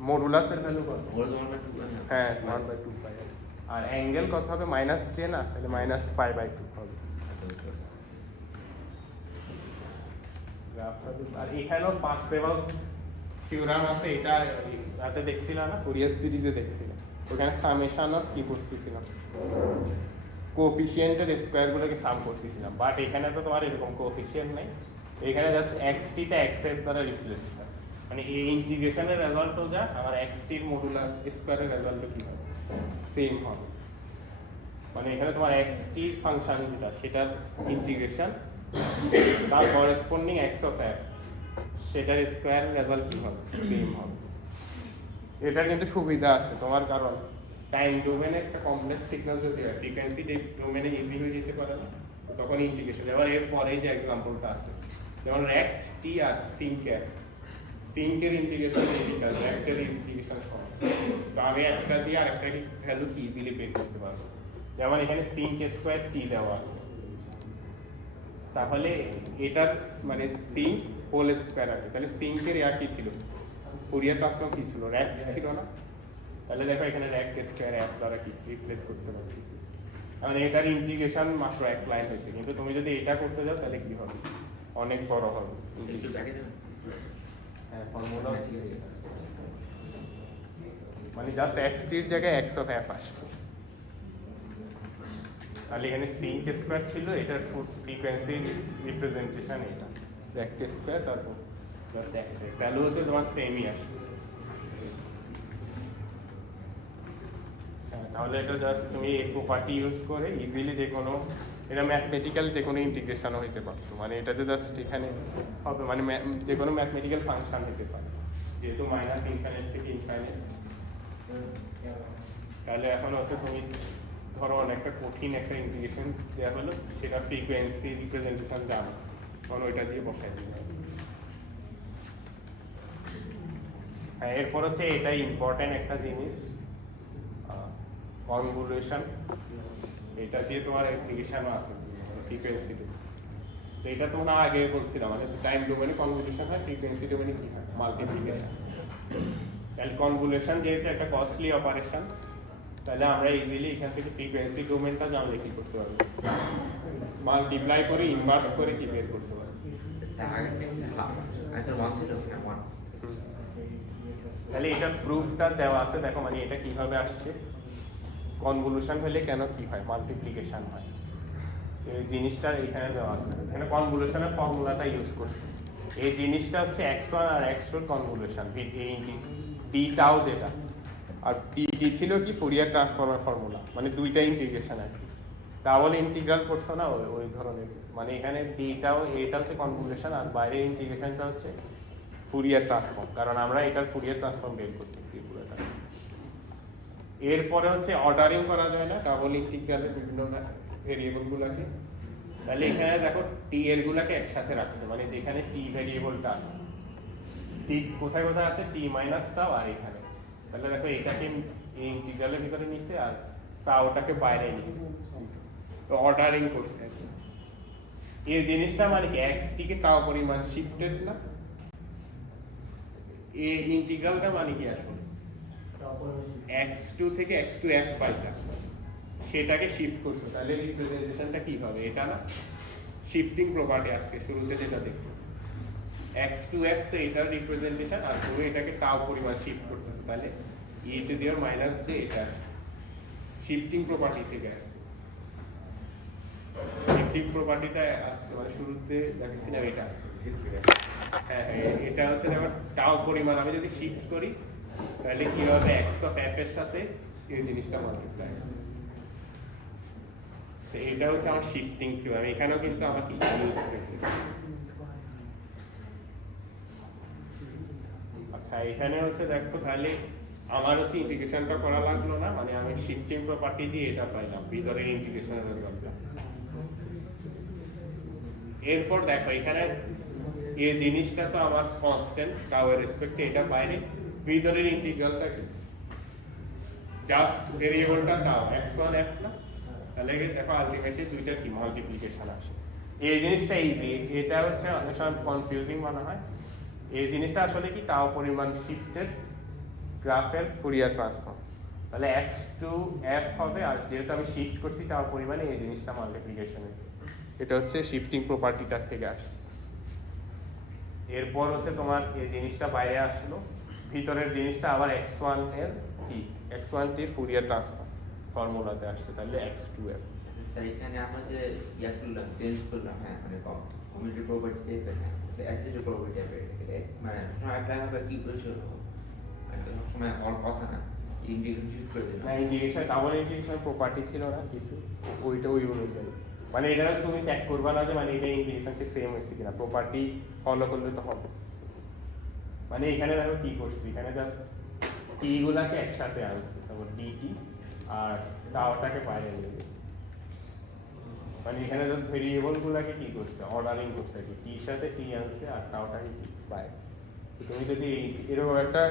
মডুলাসের ভ্যালু কত ওর 1/2 হ্যাঁ 1/2πf আর অ্যাঙ্গেল কত হবে -j না তাহলে -π/2 হবে আর এখানেও পার্সেভালস থিওরাম আছে এটা রাতে দেখছিলাম না ফুরিয়ার সিরিজে দেখছিলাম ওখানে সামেশন অফ কি করতেছিলাম কোএফিশিয়েন্টের স্কয়ারগুলোকে সাম করতেছিলাম বাট এখানে তো তোমার এরকম কোএফিশিয়েন্ট নাই এখানে জাস্ট xt টা x এর দ্বারা রিপ্লেস হয় মানে এই ইন্টিগ্রেশনের রেজাল্টও যা আমার এক্সটি এর মডুলাস স্কয়ারের রেজাল্টও কি হবে সেম হবে। মানে এখানে তোমার এক্সটি ফাংশন যেটা সেটার ইন্টিগ্রেশন তার করেসপন্ডিং এক্স অফ এফ সেটার স্কয়ার রেজাল্ট কি হবে সেম হবে। এটার কিন্তু সুবিধা আছে তোমার, কারণ টাইম ডোমেনে একটা কমপ্লেক্স সিগন্যাল যদি হয় ফ্রিকোয়েন্সি ডোমেনে ইজি হয়ে যেতে পারে না, তখন ইন্টিগ্রেশন। এবার এর পরে যে এক্সাম্পলটা আছে যেমন রেক্ট টি আর সিঙ্ক এফ, সিঙ্কের ইন্টিগ্রেশন ডিফিকাল্ট, রেক্টের ইন্টিগ্রেশন সহজ। তো আমি একটা দিয়ে আরেকটা ভ্যালু কি ইজিলি বের করতে পারবো। যেমন এখানে সিঙ্ক স্কোয়ার টি দেওয়া আছে, তাহলে এটার মানে সিঙ্ক হোল স্কোয়ার আছে, তাহলে সিঙ্কের কি ছিল ফুরিয়ার ট্রান্সফর্ম কি ছিল রেক্ট ছিল না, তাহলে দেখো এখানে রেক্ট স্কোয়ার অ্যাপ দ্বারা কি রিপ্লেস করতে পারতেছি। মানে এটার ইন্টিগ্রেশন মাত্র এক লাইন হয়েছে, কিন্তু তুমি যদি এটা করতে যাও তাহলে কি হবে অনেক বড় হবে। হ্যাঁ ফর্মুলা মানে জাস্ট এক্সটির জায়গায় এক্স অফ এফ আসবে। তাহলে এখানে সিঙ্ক স্কোয়ার ছিল, এটার ফ্রিকোয়েন্সি রিপ্রেজেন্টেশন এটা রেক্ট স্কোয়ার, তারপর জাস্ট একটা ভ্যালু হচ্ছে তোমার সেমই আসবে। তাহলে এটা জাস্ট তুমি এই প্রপার্টি ইউজ করে ইজিলি যে কোনো এটা ম্যাথমেটিক্যাল যে কোনো ইন্টিগ্রেশনও হইতে পারতো, মানে এটাতে জাস্ট এখানে হবে মানে যে কোনো ম্যাথমেটিক্যাল ফাংশন হতে পারে, যেহেতু মাইনাস ইনফাইনাইট থেকে ইনফাইনাইট। তাহলে এখন হচ্ছে তুমি ধরো একটা কঠিন একটা ইন্টিগ্রেশন দেওয়া হলো, সেটা ফ্রিকোয়েন্সি রিপ্রেজেন্টেশন জানো, তখন ওইটা দিয়ে বসাই দিতে হবে। হ্যাঁ এরপর হচ্ছে এটাই ইম্পর্টেন্ট একটা জিনিস, কনভলিউশন। এটা দিয়ে তোমার অ্যাপ্লিকেশনও আছে ফ্রিকোয়েন্সিতে। তো এটা তোমরা আগে বলছিলাম, মানে টাইম ডোমেনে কনভলিউশন হয়, ফ্রিকোয়েন্সি ডোমেনে কি হয় মাল্টিপ্লিকেশন। তাহলে কনভলিউশন যেহেতু একটা কস্টলি অপারেশন, তাহলে আমরা ইজিলি এখান থেকে ফ্রিকোয়েন্সি ডোমেনটা জানলে কি করতে পারবো, মাল্টিপ্লাই করে ইনভার্স করে কি বের করতে পারবো। তাহলে এটা প্রুফটা দেওয়া আছে, দেখো মানে এটা কিভাবে আসছে, কনভলিউশন হলে কেন কি হয় মাল্টিপ্লিকেশন হয়, এই জিনিসটা এখানে দেওয়া আছে। এখানে কনভলিউশনের ফর্মুলাটা ইউজ করছে, এই জিনিসটা হচ্ছে x1 আর x2 এর কনভলিউশন, এই ডি টাও যেটা, আর ডি ছিল কি ফুরিয়ার ট্রান্সফর্মের ফর্মুলা, মানে দুইটা ইন্টিগ্রেশন আর কি, ডাবল ইন্টিগ্রাল করছো না ওই ধরনের। মানে এখানে ডিটাও এটা হচ্ছে কনভলিউশন, আর বাইরের ইন্টিগ্রেশনটা হচ্ছে ফুরিয়ার ট্রান্সফর্ম, কারণ আমরা এটার ফুরিয়ার ট্রান্সফর্ম বের করতেছি পুরোটা। এরপরে হচ্ছে অর্ডারিং করা যায় না ডাবল ইন্টিগ্রালের বিভিন্ন ভেরিয়েবলগুলোকে, তাহলে এখানে দেখো টি এর গুলাকে একসাথে রাখছে, মানে যেখানে টি ভেরিয়েবলটা আছে, টি কোথায় কোথায় আছে টি মাইনাস টাও আর এখানে, তাহলে দেখো এটাকে এই ইন্টিগ্রালের ভিতরে নিছে আর টাওটাকে বাইরে নিছে, তো অর্ডারিং করছে। এই জিনিসটা মানে কি এক্স টি কে টাও পরিমাণ শিফটেড না, এই ইন্টিগ্রালটা মানে কি আসলে x2 থেকে x2f পাইটা সেটাকে শিফট করছো, তাহলে রিপ্রেজেন্টেশনটা কি হবে এটা না, শিফটিং প্রপার্টি আজকে শুরুতে যেটা দেখো x2f তো এটার রিপ্রেজেন্টেশন, আর পুরো এটাকে টাও পরিমাণ শিফট করতেছো, তাহলে e to the power minus j এটা শিফটিং প্রপার্টি থেকে আসছে। শিফটিং প্রপার্টিটা আজকে মানে শুরুতে দেখেছিলাম এটা, হ্যাঁ হ্যাঁ এটা হচ্ছে দেখো টাও পরিমাণ আমি যদি শিফট করি তাহলে কি হবে x অফ f এর সাথে এই জিনিসটা মাল্টিপ্লাই, সো এটা হচ্ছে আমার শিফটিং থিওরাম। এখানেও কিন্তু আমার কি ইউজ করেছে। আচ্ছা এখানে হচ্ছে দেখো তাহলে আমার হচ্ছে ইন্টিগ্রেশনটা করা লাগলো না, মানে আমি শিফটিং প্রপার্টি দিয়ে এটা পাইলাম ভিতরের ইন্টিগ্রেশনের রেজাল্টটা। এরপর দেখো এখানে এই জিনিসটা তো আমার কনস্ট্যান্ট টাও এর রেসপেক্টে, এটা বাইরে ভিতরের ইন্টিগ্রালটা কি জাস্ট ভেরিয়েবলটা টাও x1f না, তাহলে দেখো আলটিমেটলি দুইটার কি মাল্টিপ্লিকেশন আসে। এই জিনিসটা ইজি, এটা হচ্ছে অনেক সময় কনফিউজিং মনে হয়। এই জিনিসটা আসলে কি টাও পরিমাণ শিফটেড গ্রাফের ফুরিয়ার ট্রান্সফর্ম, তাহলে x2f হবে, আর যেহেতু আমি শিফট করছি টাও পরিমাণে এই জিনিসটা মাল্টিপ্লিকেশন হয়েছে, এটা হচ্ছে শিফটিং প্রপার্টিটা থেকে আসছে। এরপর হচ্ছে তোমার এই জিনিসটা বাইরে আসলো, ভিতরের জিনিসটা আবার x1 এর কি x1 টি ফুরিয়ার ট্রান্সফর্ম ফর্মুলাতে আসছে, তাহলে x2f। স্যার এখানে আমরা যে ইয়া করলাম চেঞ্জ করলাম, হ্যাঁ মানে কমিউনিটি প্রপার্টি টাইপের না, অ্যাসেসরি প্রপার্টি টাইপের। এটা মানে সময় অ্যাপ্লাই হবে কি করে শুরু হবে, এটা সবসময় হওয়ার কথা না। ইন্টিগ্রেশন শিফট করে দিলাম। না ইন্টিগ্রেশন ডাবল ইন্টিগ্রেশন প্রপার্টি ছিল না কিছু, ওইটা ওই অনুযায়ী মানে এটা তুমি চেক করবা না যে মানে এটা ইন্টিগ্রেশনকে সেম হয়েছে কিনা, প্রপার্টি ফলো করলে তো হবে। মানে এখানে দেখো কি করছি, এখানে জাস্ট টি গুলাকে একসাথে আনছি, তারপর ডিটি আর টাওটাকে বাইরে নিয়ে গেছি। মানে এখানে জাস্ট ভেরিয়েবল গুলাকে কি করছে, অর্ডারিং করছে কি, টির সাথে টি আনছে আর টাওটাকে কি বাইরে। তুমি যদি এরকম একটা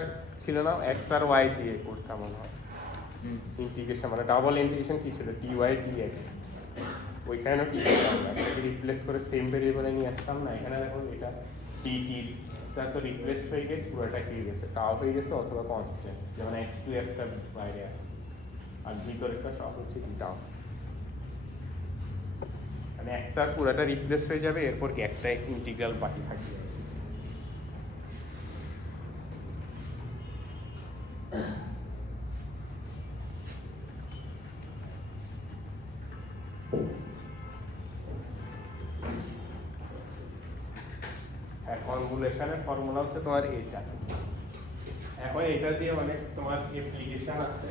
ছিল না এক্স আর ওয়াই দিয়ে করতাম মনে হয় ইন্টিগ্রেশন, মানে ডাবল ইন্টিগ্রেশন কি ছিল, টি ওয়াই টি এক্স, ওইখানেও কি করতাম না, এটাকে রিপ্লেস করে সেম ভেরিয়েবলে নিয়ে আসতাম না। এখানে দেখো এটা টি টি তার তো রিপ্লেস হয়ে গেছে, পুরোটা কি হয়ে গেছে, টাও হয়ে গেছে অথবা কনস্ট্যান্ট, যেমন এক্স টু একটা বাইরে আসে আর ভিতরেরটা সব হচ্ছে টি টাও। মানে একটা পুরোটা রিপ্লেস হয়ে যাবে, এরপর কি একটা ইন্টিগ্রাল বাকি থাকবে। কনভলিউশনের ফর্মুলা হচ্ছে তোমার এটা। এখন এটা দিয়ে অনেক তোমার অ্যাপ্লিকেশন আছে,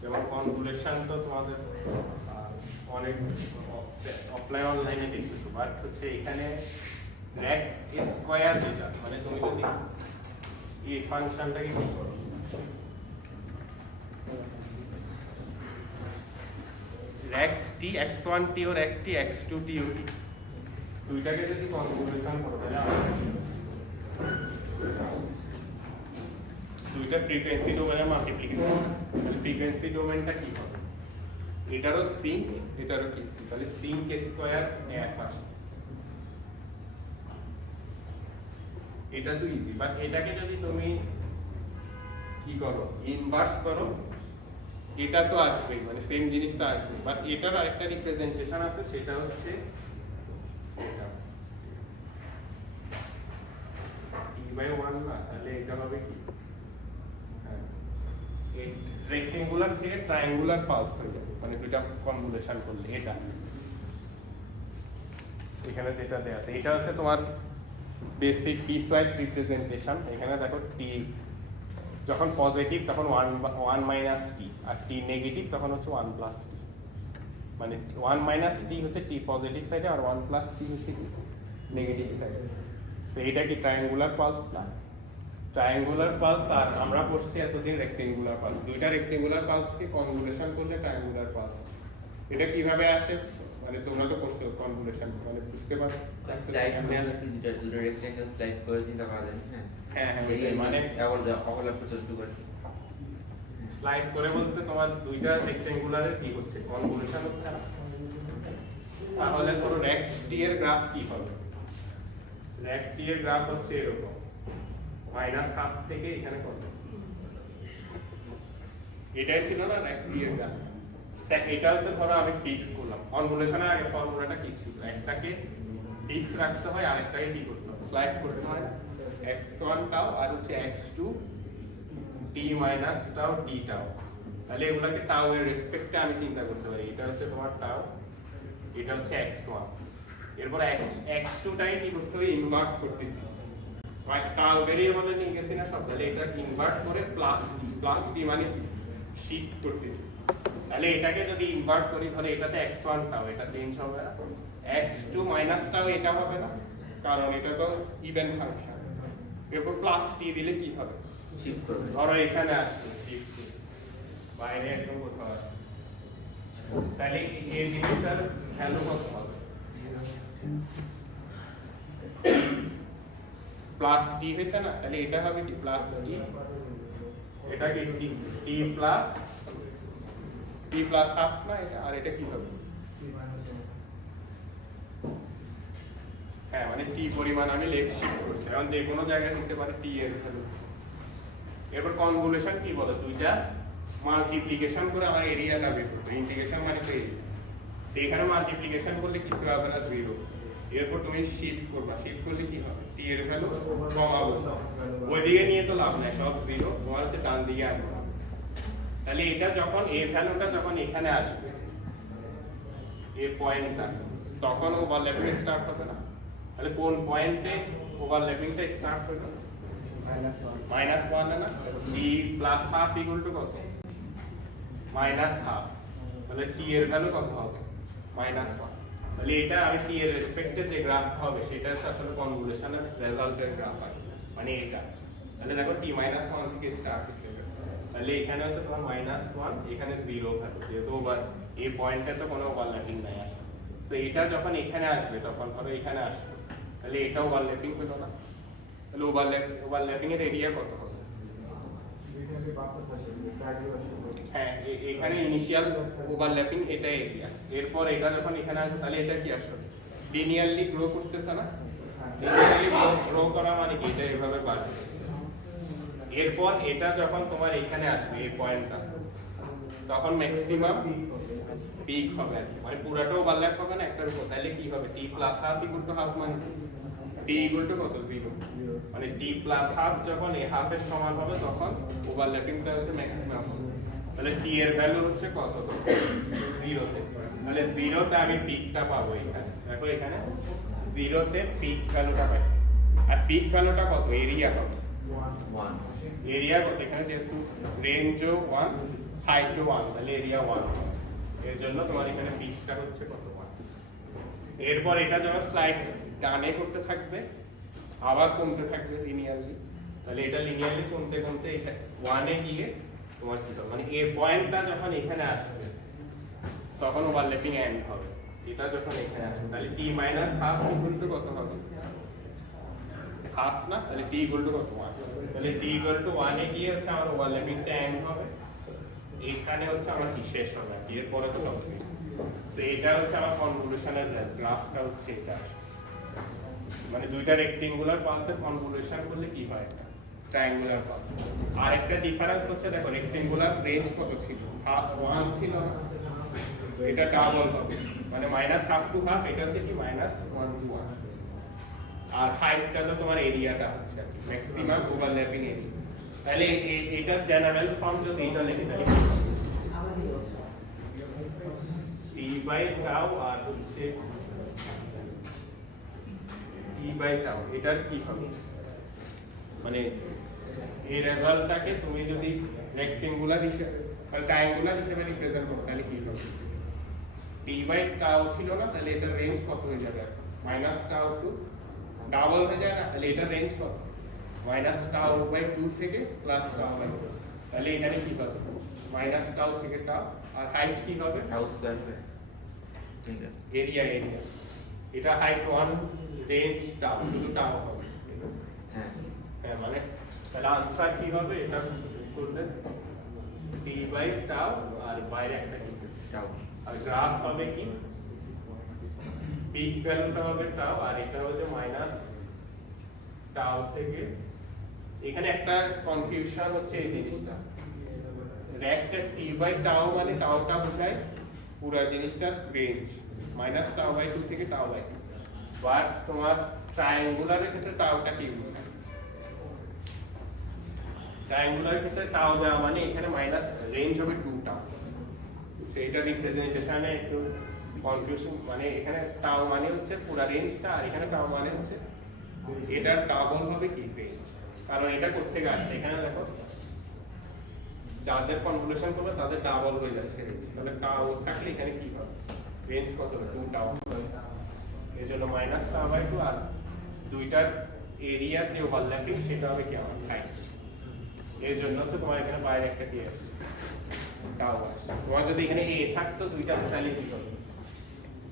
যেমন কনভলিউশন তো তোমাদের অনেক অফলাইন অনলাইনে দেখতেছো, বাট হচ্ছে এখানে র্যাক স্কয়ার যেটা, মানে তুমি যদি এই ফাংশনটাকে কি করো, র্যাক টি x1 টি ও র্যাক টি x2 টি ও টি, দুইটাকে যদি কনভলিউশন করো তাহলে দুইটা ফ্রিকোয়েন্সি ডোমেনের মাল্টিপ্লিকেশন, তাহলে ফ্রিকোয়েন্সি ডোমেনটা কি হবে, এটারও সিঙ্ক এটারও কি সিঙ্ক, তাহলে সিঙ্ক স্কয়ার এক আসে। এটা তো ইজি, বাট এটাকে যদি তুমি কি করো ইনভার্স করো, এটা তো আসবে, মানে সেম জিনিসটা আসবে, বাট এটার আরেকটা রিপ্রেজেন্টেশন আছে, সেটা হচ্ছে এটা t/1 না, তাহলে এটা হবে কি, এই রেক্টেঙ্গুলার থেকে ট্রায়াঙ্গুলার পালস হয়ে যাবে, মানে দুইটা কনভলিউশন করলে এটা এখানে যেটা দেয়া আছে, এটা হচ্ছে তোমার বেসিক পিসওয়াইজ রিপ্রেজেন্টেশন। এখানে দেখো টি যখন পজিটিভ তখন 1 মাইনাস টি, আর টি নেগেটিভ তখন হচ্ছে 1 প্লাস টি, মানে 1 মাইনাস টি হচ্ছে টি পজিটিভ সাইডে আর 1 প্লাস টি হচ্ছে কি নেগেটিভ সাইডে। তো এটা কি ট্রায়াঙ্গুলার পালস না, ট্রায়াঙ্গুলার পালস, আর আমরা পড়ছি এতদিন রেক্টেঙ্গুলার পালস, দুইটা রেক্টেঙ্গুলার পালসকে কনভলিউশন করলে ট্রায়াঙ্গুলার পালস। এটা কিভাবে আসে, মানে তোমরা তো করছো কনভলিউশন, মানে বুঝতে পারো স্লাইড করে কি দুটো রেক্ট্যাঙ্গেল স্লাইড করে দিতে পারেন। হ্যাঁ হ্যাঁ এই মানে ওভারল্যাপ করতে করে স্লাইড করে বলতে তোমার দুইটা রেক্টেঙ্গুলারের কি হচ্ছে, কনভলিউশন হচ্ছে না। তাহলে ধরো রেক টি এর গ্রাফ কি হবে, রেক টি এর গ্রাফ হচ্ছে এরকম, -1/2 থেকে এখানে কত, এটাই ছিল না রেক টি এর গ্রাফ। এটা হচ্ছে ধরো আমি ফিক্স করলাম, কনভলিউশনের আগে ফর্মুলাটা কি ছিল, একটাকে ফিক্স রাখতে হয় আরেকটাকে কি করতে হয়, স্লাইড করতে হয়, x1 টাও আর হচ্ছে x2 t মাইনাস টাও t টাও, তাহলে এগুলাকে টাও এর রেসপেক্টে আমি চিন্তা করতে পারি, এটা হচ্ছে তোমার টাও, এটা হচ্ছে x1, এরপর x2 টাই কি করতে হবে, ইনভার্ট করতেছি, টাও ভেরিয়েবলে নিয়ে গেছি না সব, তাহলে এটা ইনভার্ট করে প্লাস টি মানে শিফট করতেছি, তাহলে এটাকে যদি ইনভার্ট করি তাহলে এটাতে x1 টাও, এটা চেঞ্জ হবে না, x2 মাইনাস টাও এটা হবে না, কারণ এটা তো ইভেন ফাংশন, এরপর প্লাস টি দিলে কি হবে, শিফট করবে। ধরো এখানে আসবে শিফট, বাইরে একদম কোথাও আসবে, তাহলে এই জিনিসটার ভ্যালু কত হবে, প্লাস টি হয়েছে না, তাহলে এটা হবে কি প্লাস টি, এটা কি টি প্লাস হাফ না এটা, আর এটা কি হবে, হ্যাঁ মানে টি পরিমাণ আমি লেফট শিফট করছি, এখন যে কোনো জায়গায় দিতে পারে টি এর ভ্যালু। এরপর কনভলিউশন কি বলে, দুইটা মাল্টিপ্লিকেশন করে আমার এরিয়াটা বের করতে, ইন্টিগ্রেশন মানে তো এরিয়া, তো এখানে মাল্টিপ্লিকেশন করলে কিছু হবে না, 0, এরপর তুমি শিফট করবা, শিফট করলে কি হবে, টি এর ভ্যালু কমাবো, ওইদিকে নিয়ে তো লাভ নাই, সব 0, তোমার হচ্ছে ডান দিকে আনবো, তাহলে এটা যখন এই ভ্যালুটা যখন এখানে আসবে এই পয়েন্টটা, তখন ওভারল্যাপিং স্টার্ট হবে না। তাহলে কোন পয়েন্টে ওভারল্যাপিংটা স্টার্ট হবে? -1 না? t plus half equal to কত? -হাফ। তাহলে t এর ভ্যালু কত হবে? -1। তাহলে এটা আমি t এর রেসপেক্টে যে গ্রাফ হবে সেটা আসলে কনভলিউশনের রেজাল্টের গ্রাফ হয়, মানে এটা। তাহলে দেখো t -1 থেকে স্টার্ট হিসেবে, তাহলে এখানে হচ্ছে তোমার -1, এখানে 0 ভ্যালু, যেহেতু ওভার এই পয়েন্টে তো কোনো ওভারল্যাপিং নাই আসলে। সো এটা যখন এখানে আসবে তখন ধরো এখানে আসবে, তাহলে এটা ওভারল্যাপিং হলো না। তাহলে ওভারল্যাপিং এর এরিয়া কত হবে? হ্যাঁ, এখানে ইনিশিয়াল ওভারল্যাপিং এটা এরিয়া, এরপর এটা যখন এখানে আসবে তাহলে এটা কি আসবে? লিনিয়ারলি গ্রো করতেছে না? লিনিয়ারলি গ্রো করা মানে কি? এটা এভাবে বাড়বে। এরপর এটা যখন তোমার এখানে আসবে এই পয়েন্টটা, তখন ম্যাক্সিমাম পিক হবে আর কি, মানে পুরাটা ওভারল্যাপ হবে না একটার উপর। তাহলে কি হবে? t plus half equal to half, মানে t ইকুয়াল টু কত? 0। মানে t প্লাস হাফ যখন এই হাফের সমান হবে তখন ওভারল্যাপিংটা হচ্ছে ম্যাক্সিমাম হবে। তাহলে t এর ভ্যালু হচ্ছে কত? 0 তে। তাহলে 0 তে আমি পিকটা পাবো এখানে। দেখো এখানে 0 তে পিক ভ্যালুটা পাইছি। আর পিক ভ্যালুটা কত? এরিয়া কত? 1। এরিয়া কত? এখানে যেহেতু রেঞ্জও 1, হাইটও 1, তাহলে এরিয়া 1। এর জন্য তোমার এখানে পিচটা হচ্ছে কত? 1। এরপর এটা যখন স্লাইড ডানে করতে থাকবে আবার কমতে থাকবে লিনিয়ারলি, তাহলে এটা লিনিয়ারলি কমতে কমতে এটা 1 এ গিয়ে তোমার কি হবে? মানে এই পয়েন্টটা যখন এখানে আসবে তখন ওভারল্যাপিং এন্ড হবে। এটা যখন এখানে আসবে তাহলে t হাফ ইকুয়াল টু কত হবে? হাফ না? তাহলে t ইকুয়াল টু কত? 1। তাহলে t ইকুয়াল টু 1 এ গিয়ে হচ্ছে আমার ওভারল্যাপিংটা এন্ড হবে। এখানে হচ্ছে আমার কি শেষ হবে? এরপরে তো সব শেষ। তো এটা হচ্ছে আমার কনভলিউশনের গ্রাফটা হচ্ছে এটা। মানে দুইটা রেক্টেঙ্গুলার পালসের কনভলিউশন করলে কি হয়? Triangular pulse. আর একটা ডিফারেন্স হচ্ছে দেখো রেক্টেঙ্গুলার রেঞ্জ কত ছিল? 1 ছিল না? এটা ডাবল হবে, মানে -হাফ টু হাফ, এটা হচ্ছে কি -1 টু 1। আর হাইটটা তো তোমার এরিয়াটা হচ্ছে আর কি ম্যাক্সিমাম ওভারল্যাপিং এরিয়া। তাহলে এটার জেনারেল ফর্ম যদি এটা লিখি তাহলে t বাই টাউ আর হচ্ছে t বাই টাউ, এটার কি হবে? মানে এই রেজাল্টটাকে তুমি যদি রেক্টেঙ্গুলার হিসেবে বা ট্রায়াঙ্গুলার হিসেবে রিপ্রেজেন্ট করো তাহলে কি হবে? t বাই টাউ ছিল না? তাহলে এটার রেঞ্জ কত হয়ে যাবে? -টাউ টু ডাবল হয়ে যায় না? তাহলে এটার রেঞ্জ কত? -টাউ বাই 2 থেকে +টাউ বাই 2। তাহলে এখানে কি হবে? -টাউ থেকে টাউ। আর হাইট কি হবে? টাউ স্কয়ার হবে। ঠিক আছে। এরিয়া। এটা হাইট 1, রেঞ্জ টাউ, শুধু টাউ হবে। হ্যাঁ। হ্যাঁ, মানে তাহলে আনসার কি হবে? এটা করলে t বাই টাউ আর বাইরে একটা কি? টাউ। আর গ্রাফ হবে কি? পিক ভ্যালুটা হবে টাউ, আর এটা হচ্ছে টাউ থেকে। এখানে একটা কনফিউশন হচ্ছে এই জিনিসটা, একটা t বাই টাউ মানে টাউটা বোঝায় পুরো জিনিসটার রেঞ্জ, টাউ বাই 2 থেকে টাউ বাই 2। বাট তোমার ট্রায়াঙ্গুলারের ক্ষেত্রে টাউটা কি বোঝায়? ট্রায়াঙ্গুলারের ক্ষেত্রে টাউ দেওয়া মানে এখানে রেঞ্জ হবে 2 টাউ। সেইটা রিপ্রেজেন্টেশনে একটু কনফিউশন, মানে এখানে টাউ মানে হচ্ছে পুরো রেঞ্জটা, আর এখানে টাউ মানে হচ্ছে এটার ডাবল হবে কি? রেঞ্জ। কারণ এটা কোত্থেকে আসছে? এখানে দেখো যাদের কনভলিউশন করবে তাদের ডাবল হয়ে যাচ্ছে রেঞ্জ। তাহলে টাউ থাকলে এখানে কি হবে? রেঞ্জ কত হবে? 2 টাউ। এই জন্য -টাউ বাই 2, আর দুইটার এরিয়ার যে ওভারল্যাপিং সেটা হবে কি? আমার হাইট। এর জন্য হচ্ছে তোমার এখানে বাইরে একটা কি আসছে? টাউ আসছে। তোমার যদি এখানে এ থাকতো দুইটা, তাহলে কি হবে?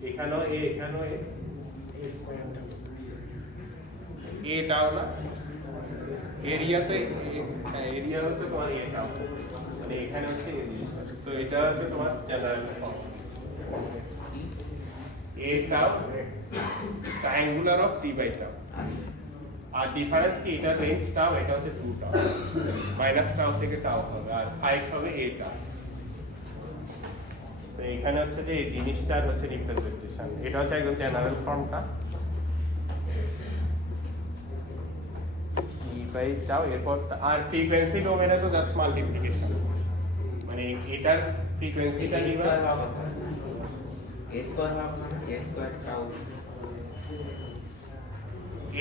এখানেও এ, এখানেও এ, এ টাউ না? এরিয়াতে এরিয়া হচ্ছে তোমার এ টাউ, মানে এখানে হচ্ছে এই জিনিসটা। তো এটা হচ্ছে তোমার জেনারেল ফর্ম, এ tau triangular of t by tau. আর ডিফারেন্স কি? এটা রেঞ্জ টাউ, এটা হচ্ছে 2 টাউ। -টাউ থেকে টাউ হবে, আর হাইট হবে a টাউ। তো এখানে হচ্ছে যে এই জিনিসটার হচ্ছে রিপ্রেজেন্টেশন, এটা হচ্ছে একদম জেনারেল ফর্মটা t বাই টাউ। এরপর আর ফ্রিকোয়েন্সি ডোমেনে তো জাস্ট মাল্টিপ্লিকেশন, মানে এটার ফ্রিকোয়েন্সিটা নিবা। এ স্কয়ার হওয়ার কথা না, এ স্কয়ার টাউ।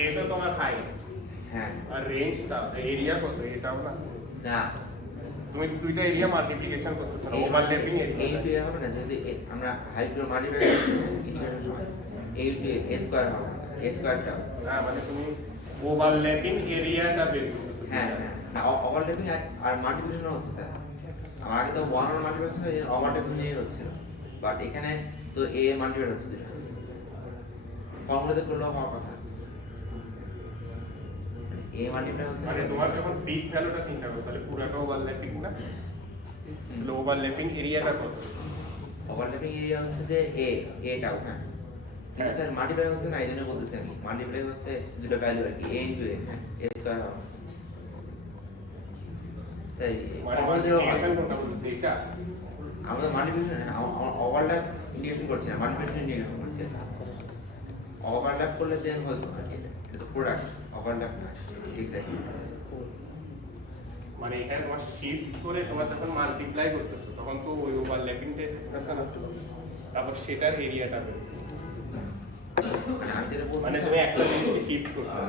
এ তো তোমার হাইট হ্যাঁ আর রেঞ্জটা এরিয়া কত এটাও না, না তুমি দুইটা এরিয়া মাল্টিপ্লিকেশন করতেছ না, ওভারল্যাপিং এই এরিয়া। টু হবে না যদি আমরা হাইড্রো মাল্টিপ্লাই ইন্টিগ্রেশন হয় এই টু এ স্কয়ার হবে, এ স্কয়ার টাউ। না মানে তুমি ওভারল্যাপিং এরিয়াটা বের করতেছো। হ্যাঁ হ্যাঁ না, ওভারল্যাপিং আর মাল্টিপ্লিকেশন হচ্ছে স্যার। আমার আগে তো ওয়ান আর মাল্টিপ্লিকেশন হয়ে ওভারল্যাপিং নিয়ে হচ্ছিল, বাট এখানে তো এ মাল্টিপ্লাই হচ্ছে দুটো ফর্মুলাতে করলেও হওয়ার কথা। এ মাল্টিপ্লাই হচ্ছে মানে তোমার যখন পিক ভ্যালুটা চিন্তা করো তাহলে পুরোটা ওভারল্যাপিং না, তাহলে ওভারল্যাপিং এরিয়াটা কত? ওভারল্যাপিং এরিয়া হচ্ছে যে এ টাউ। হ্যাঁ কিন্তু স্যার মাল্টিপ্লাই হচ্ছে না, এই জন্য বলতেছি আমি মাল্টিপ্লাই হচ্ছে দুটো ভ্যালু আর কি, এ ইনটু এ। হ্যাঁ এ স্কয়ার হবে স্যার। মানে মাল্টিপ্লিকেশন কোনটা বলতেছে এটা? আমাদের মাল্টিপ্লিকেশন ওভারল্যাপ ইন্টিগ্রেশন করছি না, মাল্টিপ্লিকেশন ইন্টিগ্রেশন করছি। ওভারল্যাপ করলে দেন হতো আর কি, এটা তো প্রোডাক্ট ওভারল্যাপ না। এক্স্যাক্টলি মানে এখানে তোমার শিফট করে তোমার যখন মাল্টিপ্লাই করতেছো তখন তো ওই ওভারল্যাপিংটা থাকতেছে না, তারপর সেটার এরিয়াটা বের করো। মানে আমি যেটা বলছি মানে তুমি একটা জিনিসকে শিফট করছো,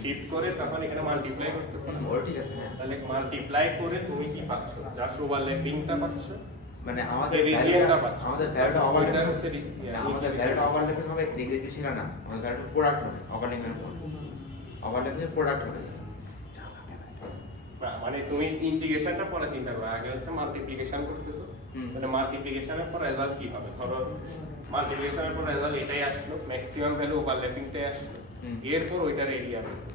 শিফট করে তখন এখানে মাল্টিপ্লাই করতেছো, ওর ঠিক আছে। হ্যাঁ তাহলে মাল্টিপ্লাই করে তুমি কি পাচ্ছ? জাস্ট ওভারল্যাপিংটা পাচ্ছ, মানে আমাদের রিজিয়নটা পাচ্ছ। আমাদের ভ্যালুটা ওইটা ওভারল্যাপ হচ্ছে আমাদের ভ্যালুটা ওভারল্যাপিং হবে, ডিগ্রি সেটা না, আমাদের ভ্যালুটা প্রোডাক্ট হবে। ওভারল্যাপিং এর প্রোডাক্ট হবে স্যার। মানে তুমি ইন্টিগ্রেশনটা পরে চিন্তা করো, আগে হচ্ছে মাল্টিপ্লিকেশন করতেছো, তাহলে মাল্টিপ্লিকেশনের পর রেজাল্ট কি হবে? ধরো মাল্টিপ্লিকেশনের পর রেজাল্ট এটাই আসলো, ম্যাক্সিমাম ভ্যালু ওভারল্যাপিংটাই আসলো, এরপর ওইটার এরিয়া বের করো।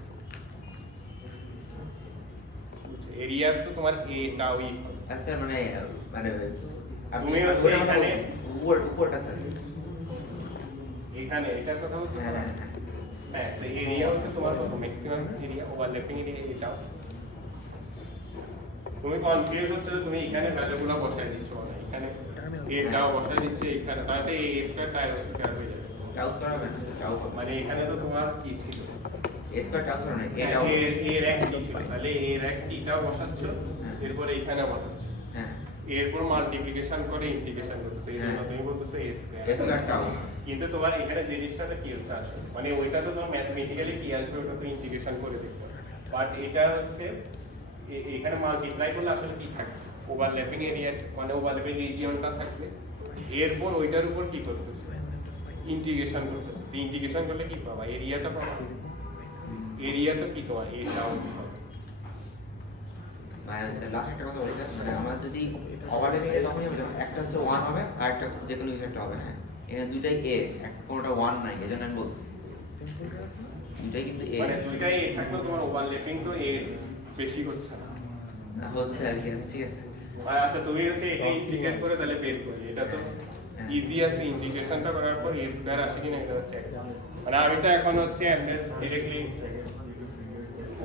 এরিয়া তো তোমার এটা ওই আচ্ছা মানে মানে তুমি হচ্ছে এখানে উপরটা স্যার। এখানে এটার কথা বলতেছো হ্যাঁ না? হ্যাঁ হ্যাঁ হ্যাঁ তো এরিয়া হচ্ছে তোমার কত? ম্যাক্সিমাম এরিয়া, ওভারল্যাপিং এরিয়া এটাও। তুমি কনফিউজ হচ্ছে যে তুমি এখানে ভ্যালুগুলো বসাই দিচ্ছ না, এখানে এটাও বসাই দিচ্ছে এখানে, তাহলে এ স্কয়ার টাই স্কয়ার হয়ে যাবে। টাউ স্কয়ার হবে না, টাউ হবে মানে এখানে তো তোমার কি ছিল? এ স্কয়ার টাউ স্কয়ার না, এ টাউ। এর এক টি ছিল, তাহলে এর এক টিটাও বসাচ্ছ, এরপরে এখানে বসাচ্ছ, হ্যাঁ এরপর মাল্টিপ্লিকেশন করে ইন্টিগ্রেশন করতেছে, এই জন্য তুমি বলতেছো এ এ স্কয়ার। Square tau. কিন্তু তোমার এখানে জিনিসটা কি হচ্ছে আসলে, মানে ওইটা তো তোমার ম্যাথমেটিক্যালি কি আসবে ওটা তো ইন্টিগ্রেশন করে দেখবে, বাট এটা হচ্ছে এখানে মাল্টিপ্লাই করলে আসলে কি থাকে? ওভারল্যাপিং এরিয়া, মানে ওভারল্যাপিং রিজিয়নটা থাকবে, এরপর ওইটার উপর কি করতেছে? ইন্টিগ্রেশন করতেছে। ইন্টিগ্রেশন করলে কি পাবা? এরিয়াটা পাবা। এরিয়া তো কি তোমার এটাও হবে। মানে স্যার লাস্ট একটা কথা বলি স্যার, মানে আমার যদি ওভারল্যাপিং এর তখনই হবে যখন একটা হচ্ছে 1 হবে আর একটা যে কোনো কিছু একটা হবে। হ্যাঁ এখানে দুইটাই এ, কোনটা 1 নাই, এজন্য আমি বলছি দুইটাই কিন্তু এ। মানে দুইটাই এ থাকলে তোমার ওভারল্যাপিং তো এ বেশি হচ্ছে না। না হচ্ছে আর কি, ঠিক আছে। আর আচ্ছা তুমি হচ্ছে এটা ইন্টিগ্রেট করে তাহলে বের করি, এটা তো ইজি আছে, ইন্টিগ্রেশনটা করার পর এ স্কয়ার আসে কিনা এটা হচ্ছে একটা। মানে আমি তো এখন হচ্ছে ডিরেক্টলি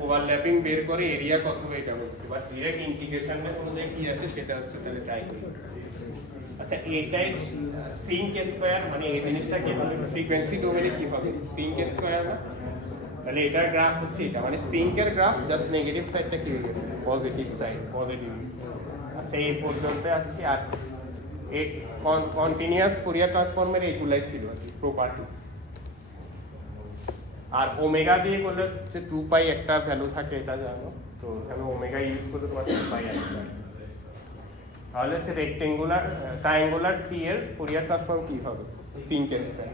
ওভারল্যাপিং বের করে এরিয়া কত হবে এটা বলছি, বাট ডিরেক্ট ইন্টিগ্রেশনটা অনুযায়ী কি আসে সেটা হচ্ছে তাহলে ট্রাই করি। আচ্ছা এটাই সিঙ্ক স্কয়ার, মানে এই জিনিসটা কি হবে? ফ্রিকোয়েন্সি ডোমেনে কি হবে? সিঙ্ক স্কয়ার না, তাহলে এটার গ্রাফ হচ্ছে এটা, মানে সিঙ্কের গ্রাফ জাস্ট নেগেটিভ সাইডটা কি হয়ে গেছে, পজিটিভ সাইড, পজিটিভ। আচ্ছা এই পর্যন্ত আজকে আর এই কন্টিনিউয়াস ফুরিয়ার ট্রান্সফর্মের এইগুলাই ছিল প্রপার্টি। আর ওমেগা দিয়ে করলে হচ্ছে 2 পাই একটা ভ্যালু থাকে, এটা জানো তো, এখানে ওমেগা ইউজ করলে তোমার 2 পাই আসবে। তাহলে হচ্ছে রেক্টেঙ্গুলার ট্রায়াঙ্গুলার টি এর ফুরিয়ার ট্রান্সফর্ম কি হবে? Sinc square.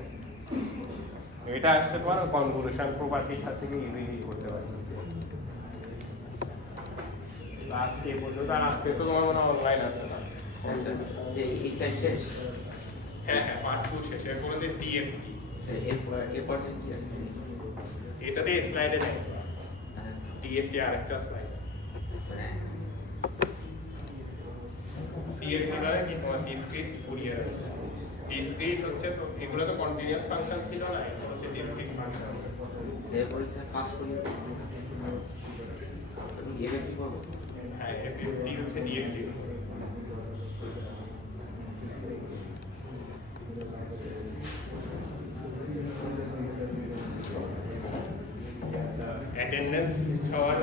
এটা আসছে তোমার কনভলিউশন প্রপার্টির সাথে থেকে ইজিলি করতে পারবে। আজকে পর্যন্ত, আর আজকে তো তোমার মনে অনলাইন আছে না? যে এই সাইড শেষ, হ্যাঁ হ্যাঁ পার্ট 2 শেষে কোনো যে টিএফটি এর পার্সেন্ট কি আছে? এটাতে স্লাইডে নেই, টিএফটি আরেকটা স্লাইড। মানে টিএফটি মানে কি তোমার ডিসক্রিট ফুরিয়ার। ডিসক্রিট হচ্ছে তো এগুলো তো কন্টিনিউয়াস ফাংশন ছিল না, এটা হচ্ছে ডিসক্রিট ফাংশন। এর পরীক্ষা পাস করি এর কি করব? হ্যাঁ এফএফটি হচ্ছে ডিএফটি। অ্যাটেন্ডেন্স হওয়ার